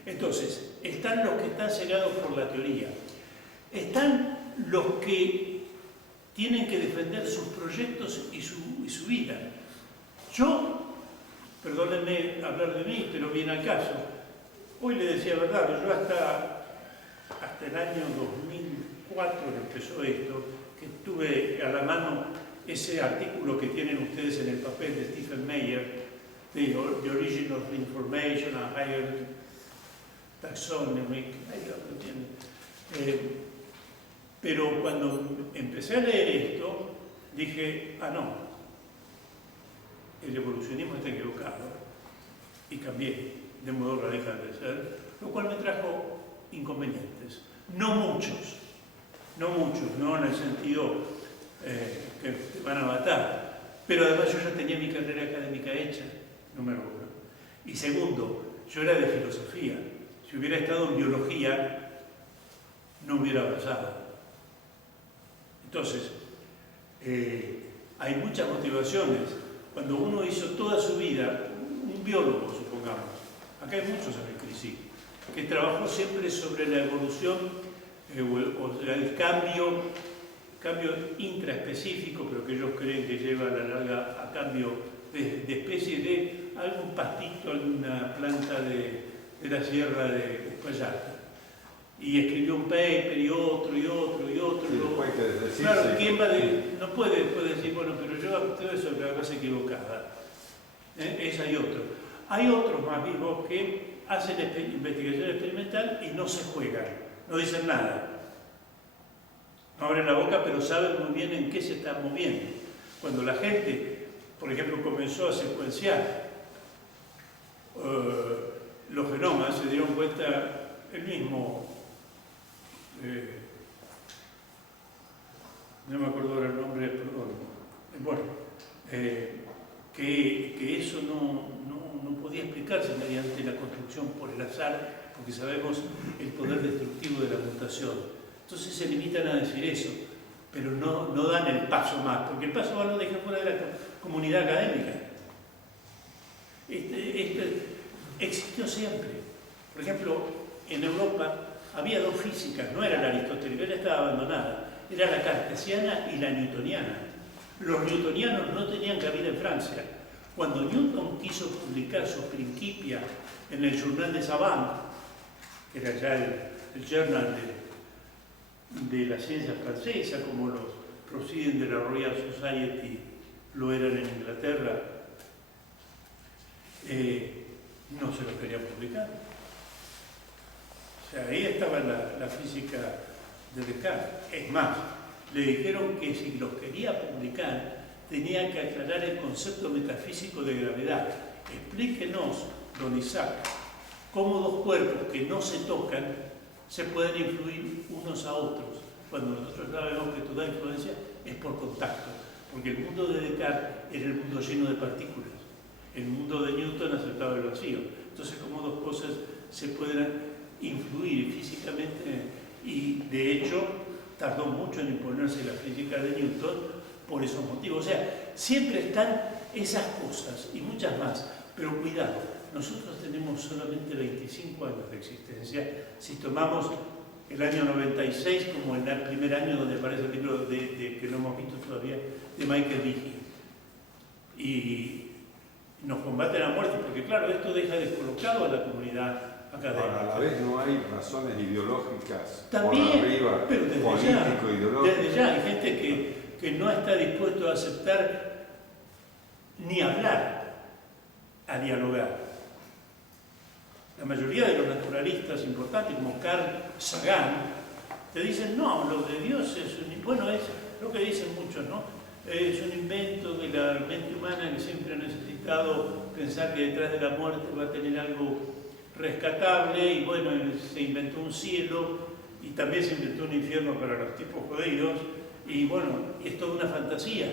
Entonces, están los que están cegados por la teoría, están los que tienen que defender sus proyectos y su vida. Yo, perdónenme hablar de mí, pero viene al caso, hoy le decía verdad, yo hasta el año 2004 que empezó esto, que tuve a la mano ese artículo que tienen ustedes en el papel de Stephen Meyer, The Origin of Information, a Higher Taxonomy, ahí lo tienen. Pero cuando empecé a leer esto, dije, no, el evolucionismo está equivocado, y cambié. de modo radical de ser, lo cual me trajo inconvenientes. No muchos, no en el sentido que te van a matar, pero además yo ya tenía mi carrera académica hecha, número uno. Y segundo, yo era de filosofía. Si hubiera estado en biología, no hubiera avanzado. Entonces, hay muchas motivaciones. Cuando uno hizo toda su vida, un biólogo, supongamos, acá hay muchos en el CRISI, que trabajó siempre sobre la evolución o sea, el cambio intraespecífico, pero que ellos creen que lleva a la larga a cambio de especie de algún pastito, alguna planta de la sierra de Uspallata. Y escribió un paper y otro. Sí, después que decir, claro, sí. ¿quién no puede decir, bueno, pero yo todo eso es una cosa equivocada? Esa hay otro. Hay otros más vivos que hacen investigación experimental y no se juegan, no dicen nada. No abren la boca, pero saben muy bien en qué se están moviendo. Cuando la gente, por ejemplo, comenzó a secuenciar los genomas, se dieron cuenta el mismo, no me acuerdo ahora el nombre, perdón, bueno, que eso no podía explicarse mediante la construcción por el azar, porque sabemos el poder destructivo de la mutación. Entonces se limitan a decir eso, pero no dan el paso más, porque el paso más lo dejan fuera de la comunidad académica. Existió siempre. Por ejemplo, en Europa había dos físicas, no era la aristotélica, estaba abandonada, era la cartesiana y la newtoniana. Los newtonianos no tenían cabida en Francia. Cuando Newton quiso publicar sus Principia en el Journal de Savant, que era ya el journal de la ciencia francesa, como los Proceedings de la Royal Society lo eran en Inglaterra, no se los quería publicar. O sea, ahí estaba la física de Descartes. Es más, le dijeron que si los quería publicar, tenía que aclarar el concepto metafísico de gravedad. Explíquenos, don Isaac, cómo dos cuerpos que no se tocan se pueden influir unos a otros, cuando nosotros sabemos que toda influencia es por contacto, porque el mundo de Descartes era el mundo lleno de partículas, el mundo de Newton aceptaba el vacío. Entonces, cómo dos cosas se pueden influir físicamente, y de hecho tardó mucho en imponerse la física de Newton por esos motivos. O sea, siempre están esas cosas y muchas más, pero cuidado, nosotros tenemos solamente 25 años de existencia. Si tomamos el año 96 como el primer año donde aparece el libro que no hemos visto todavía, de Michael Behe, y nos combaten a muerte, porque claro, esto deja descolocado a la comunidad académica. Ahora, a la vez no hay razones ideológicas también, por arriba, pero desde político-ideológico. Desde ya hay gente que no está dispuesto a aceptar ni hablar, a dialogar. La mayoría de los naturalistas importantes, como Carl Sagan, te dicen, no, lo de Dios es bueno, es lo que dicen muchos, ¿no? Es un invento de la mente humana que siempre ha necesitado pensar que detrás de la muerte va a tener algo rescatable, y bueno, se inventó un cielo y también se inventó un infierno para los tipos judíos, y bueno, es toda una fantasía.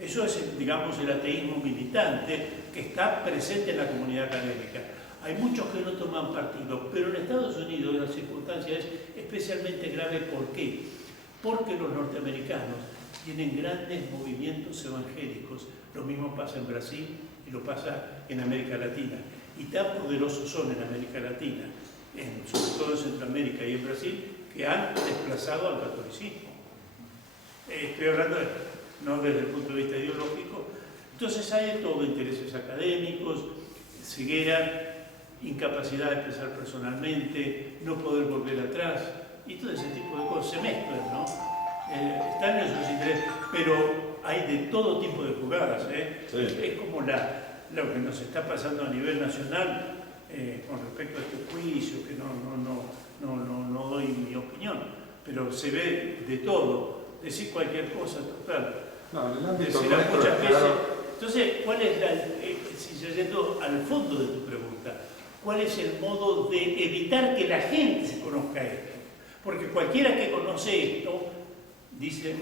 Eso es, digamos, el ateísmo militante que está presente en la comunidad académica. Hay muchos que no toman partido, pero en Estados Unidos la circunstancia es especialmente grave. ¿Por qué? Porque los norteamericanos tienen grandes movimientos evangélicos. Lo mismo pasa en Brasil y lo pasa en América Latina. Y tan poderosos son en América Latina, sobre todo en Centroamérica y en Brasil, que han desplazado al catolicismo. Estoy hablando no desde el punto de vista ideológico. Entonces hay de todo: intereses académicos, ceguera, incapacidad de pensar personalmente, no poder volver atrás, y todo ese tipo de cosas se mezclan, ¿no? Están en esos intereses, pero hay de todo tipo de jugadas, Sí. Es como lo que nos está pasando a nivel nacional con respecto a este juicio, que no doy mi opinión, pero se ve de todo, decir cualquier cosa, total. No, en el ámbito Decirla nuestro, muchas veces. claro. Entonces, ¿cuál es si yendo al fondo de tu pregunta, cuál es el modo de evitar que la gente se conozca esto. Porque cualquiera que conoce esto dice,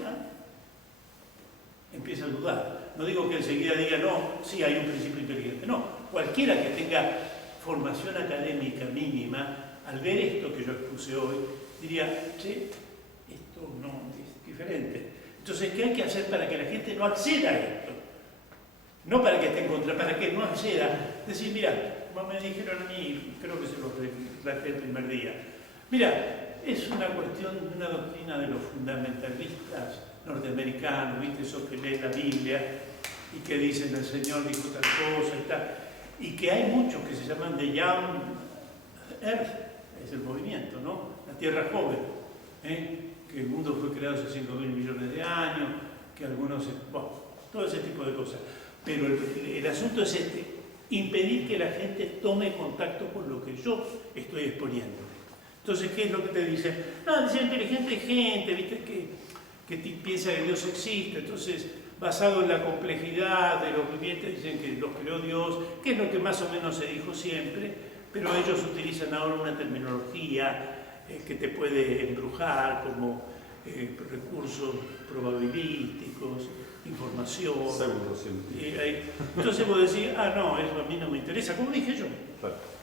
empieza a dudar. No digo que enseguida diga, no, sí hay un principio inteligente. No, cualquiera que tenga formación académica mínima, al ver esto que yo expuse hoy, diría, che, esto no es diferente. Entonces, ¿qué hay que hacer para que la gente no acceda a esto? No para que esté en contra, para que no acceda. Decir, mira, como me dijeron a mí, creo que se los traje el primer día. Mira, es una cuestión de una doctrina de los fundamentalistas norteamericanos, ¿viste? Esos que leen la Biblia y que dicen el Señor dijo tal cosa y tal. Y que hay muchos que se llaman The Young Earth, es el movimiento, ¿no? La Tierra Joven, que el mundo fue creado hace 5.000 millones de años, que algunos, bueno, todo ese tipo de cosas. Pero el asunto es este, impedir que la gente tome contacto con lo que yo estoy exponiendo. Entonces, ¿qué es lo que te dicen? No, dicen inteligente gente, ¿viste? Que piensa que Dios existe. Entonces, basado en la complejidad de los vivientes, dicen que los creó Dios, que es lo que más o menos se dijo siempre, pero ellos utilizan ahora una terminología que te puede embrujar, como recursos probabilísticos, información. Entonces vos decís, no, eso a mí no me interesa, como dije yo.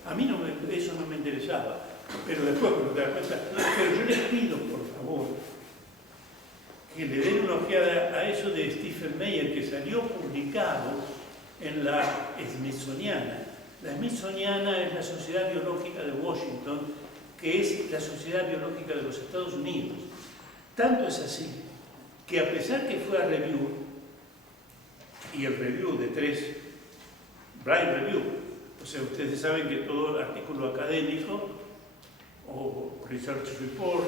A mí eso no me interesaba. Pero después, cuando te das cuenta, pero yo les pido, por favor, que le den una ojeada a eso de Stephen Meyer, que salió publicado en la Smithsoniana. La Smithsoniana es la Sociedad Biológica de Washington, que es la Sociedad Biológica de los Estados Unidos. Tanto es así, que a pesar que fue a review, y el review de 3, blind review, o sea, ustedes saben que todo artículo académico, o research report,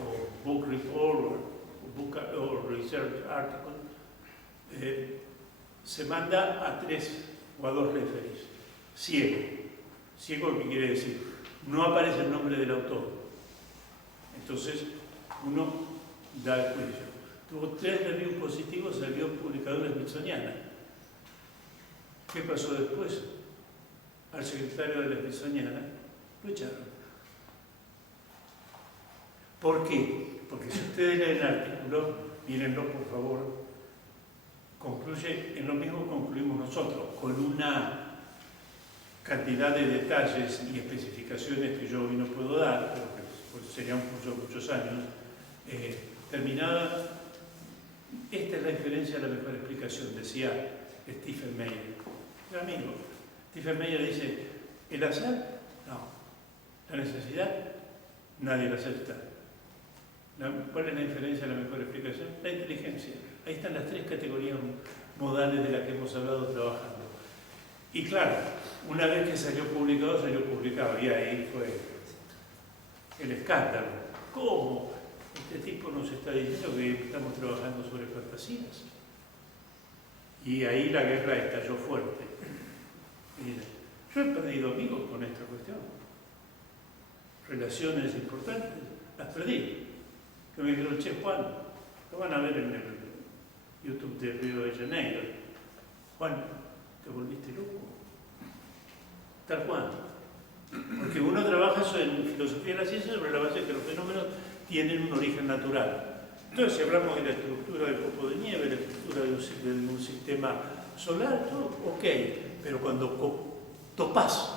o book report, o research article, se manda a 3 o a 2 referees. Ciego. Ciego, ¿qué quiere decir? No aparece el nombre del autor. Entonces, uno da el juicio. Tuvo 3 reviews positivos, salió publicado en la Smithsoniana. ¿Qué pasó después? Al secretario de la Smithsoniana lo echaron. ¿Por qué? Porque si ustedes leen el artículo, mírenlo por favor, concluye en lo mismo que concluimos nosotros, con una cantidad de detalles y especificaciones que yo hoy no puedo dar, pero que sería un curso de muchos años, terminada. Esta es la inferencia de la mejor explicación, decía Stephen Meyer. Mi amigo, Stephen Meyer dice, ¿el azar? No. ¿La necesidad? Nadie la acepta. ¿Cuál es la inferencia de la mejor explicación? La inteligencia. Ahí están las 3 categorías modales de las que hemos hablado trabajando. Y claro, una vez que salió publicado, y ahí fue el escándalo. ¿Cómo? Este tipo nos está diciendo que estamos trabajando sobre fantasías. Y ahí la guerra estalló fuerte. Mira, yo he perdido amigos con esta cuestión. Relaciones importantes, las perdí. Que me dijeron, che, Juan, lo van a ver en el YouTube de Río de Janeiro. Juan, ¿te volviste loco? Tal cual. Porque uno trabaja en filosofía de la ciencia sobre la base de que los fenómenos tienen un origen natural. Entonces, si hablamos de la estructura del copo de nieve, la estructura de un sistema solar, todo, ok. Pero cuando topás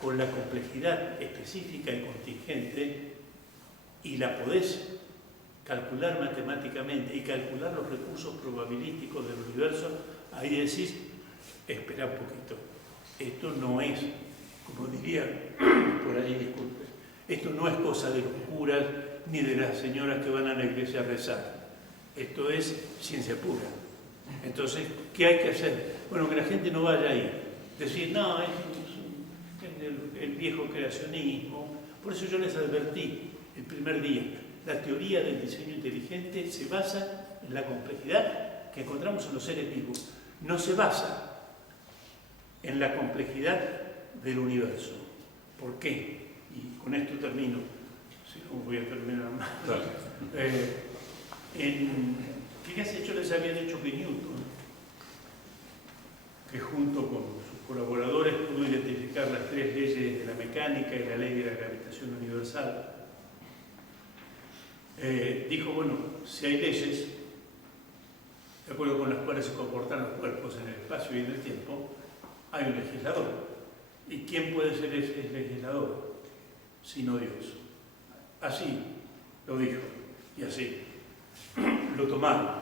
con la complejidad específica y contingente y la podés calcular matemáticamente y calcular los recursos probabilísticos del universo, ahí decís, espera un poquito, esto no es, como diría por ahí, disculpe, esto no es cosa de los curas ni de las señoras que van a la iglesia a rezar, esto es ciencia pura. Entonces, ¿qué hay que hacer? Bueno, que la gente no vaya ahí, decir, no, es el viejo creacionismo. Por eso yo les advertí el primer día, la teoría del diseño inteligente se basa en la complejidad que encontramos en los seres vivos, no se basa en la complejidad del universo. ¿Por qué? Y con esto termino, si no voy a terminar más. Fíjense, yo les había dicho que Newton, que junto con sus colaboradores pudo identificar mecánica y la ley de la gravitación universal, dijo, bueno, si hay leyes, de acuerdo con las cuales se comportan los cuerpos en el espacio y en el tiempo, hay un legislador. ¿Y quién puede ser ese legislador? Sino Dios. Así lo dijo, y así lo tomaron.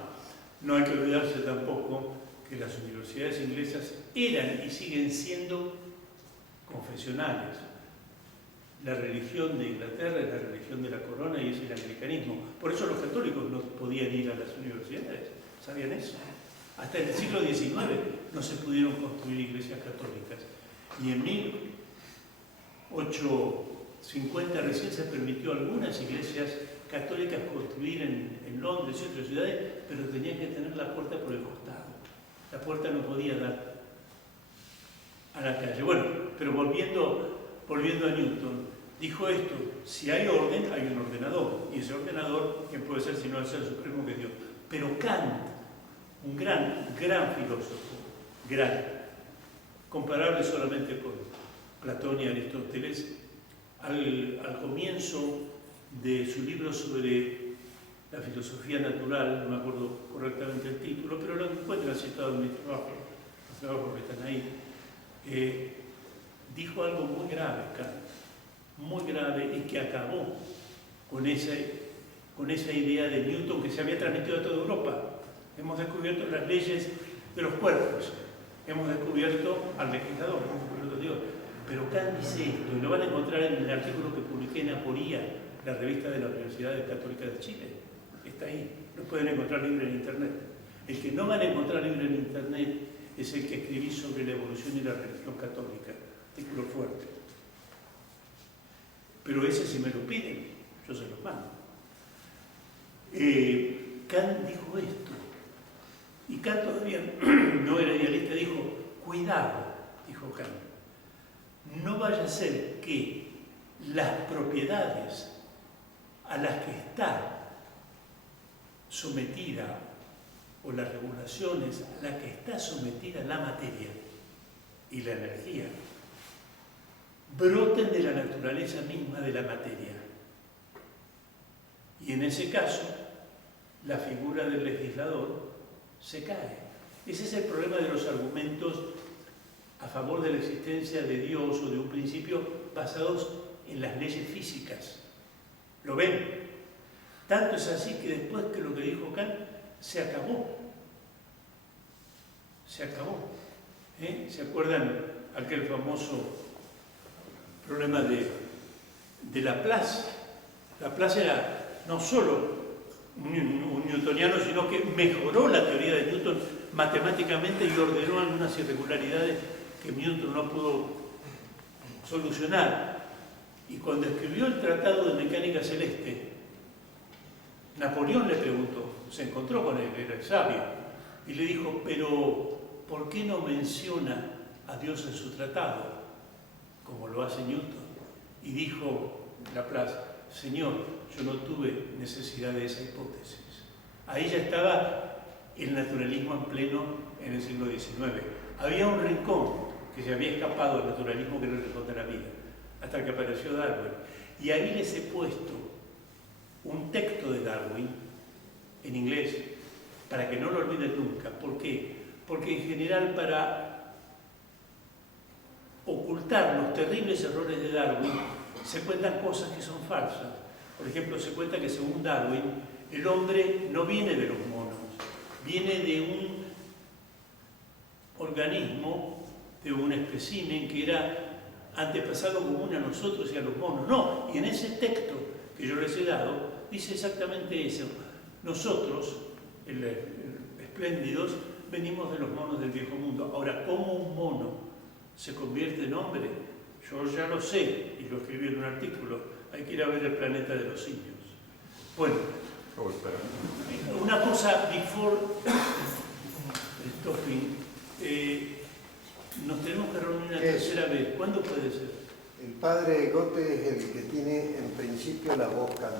No hay que olvidarse tampoco que las universidades inglesas eran y siguen siendo confesionales. La religión de Inglaterra es la religión de la corona y es el anglicanismo. Por eso los católicos no podían ir a las universidades. ¿Sabían eso? Hasta en el siglo XIX no se pudieron construir iglesias católicas. Y en 1850 recién se permitió algunas iglesias católicas construir en Londres y otras ciudades, pero tenían que tener la puerta por el costado. La puerta no podía dar a la calle. Bueno, pero volviendo a Newton, dijo esto: si hay orden, hay un ordenador. Y ese ordenador, ¿quién puede ser sino el Ser Supremo que es Dios? Pero Kant, un gran filósofo, comparable solamente con Platón y Aristóteles, al comienzo de su libro sobre la filosofía natural, no me acuerdo correctamente el título, pero lo encuentran citado en mis trabajos, los trabajos que están ahí, dijo algo muy grave, Kant, muy grave, y que acabó con esa idea de Newton que se había transmitido a toda Europa. Hemos descubierto las leyes de los cuerpos, hemos descubierto al legislador, hemos descubierto a Dios. Pero Kant dice esto, y lo van a encontrar en el artículo que publiqué en Aporía, la revista de la Universidad Católica de Chile. Está ahí, lo pueden encontrar libre en Internet. El que no van a encontrar libre en Internet es el que escribí sobre la evolución y la religión católica, artículo fuerte. Pero ese, si me lo piden, yo se los mando. Kant dijo esto, y Kant todavía no era idealista, dijo, cuidado, dijo Kant, no vaya a ser que las propiedades a las que está sometida, o las regulaciones a las que está sometida la materia y la energía, broten de la naturaleza misma de la materia. Y en ese caso, la figura del legislador se cae. Ese es el problema de los argumentos a favor de la existencia de Dios o de un principio basados en las leyes físicas. ¿Lo ven? Tanto es así que después que lo que dijo Kant se acabó. Se acabó. ¿Se acuerdan aquel famoso problema de Laplace? Laplace era no solo un newtoniano, sino que mejoró la teoría de Newton matemáticamente y ordenó algunas irregularidades que Newton no pudo solucionar. Y cuando escribió el Tratado de Mecánica Celeste, Napoleón le preguntó, se encontró con él, era el sabio, y le dijo, pero ¿por qué no menciona a Dios en su tratado, como lo hace Newton? Y dijo Laplace, Señor, yo no tuve necesidad de esa hipótesis. Ahí ya estaba el naturalismo en pleno en el siglo XIX. Había un rincón que se había escapado del naturalismo, que era el rincón de la vida, hasta que apareció Darwin. Y ahí les he puesto un texto de Darwin en inglés, para que no lo olviden nunca. ¿Por qué? Porque en general, para ocultar los terribles errores de Darwin, se cuentan cosas que son falsas. Por ejemplo, se cuenta que según Darwin, el hombre no viene de los monos, viene de un organismo, de un espécimen que era antepasado común a nosotros y a los monos. No, y en ese texto que yo les he dado, dice exactamente eso. Nosotros, espléndidos, venimos de los monos del viejo mundo. Ahora, ¿cómo un mono se convierte en hombre? Yo ya lo sé, y lo escribí en un artículo. Hay que ir a ver el planeta de los simios. Bueno, una cosa, before stopping, nos tenemos que reunir una tercera vez. ¿Cuándo puede ser? El padre Gote es el que tiene en principio la voz cantante.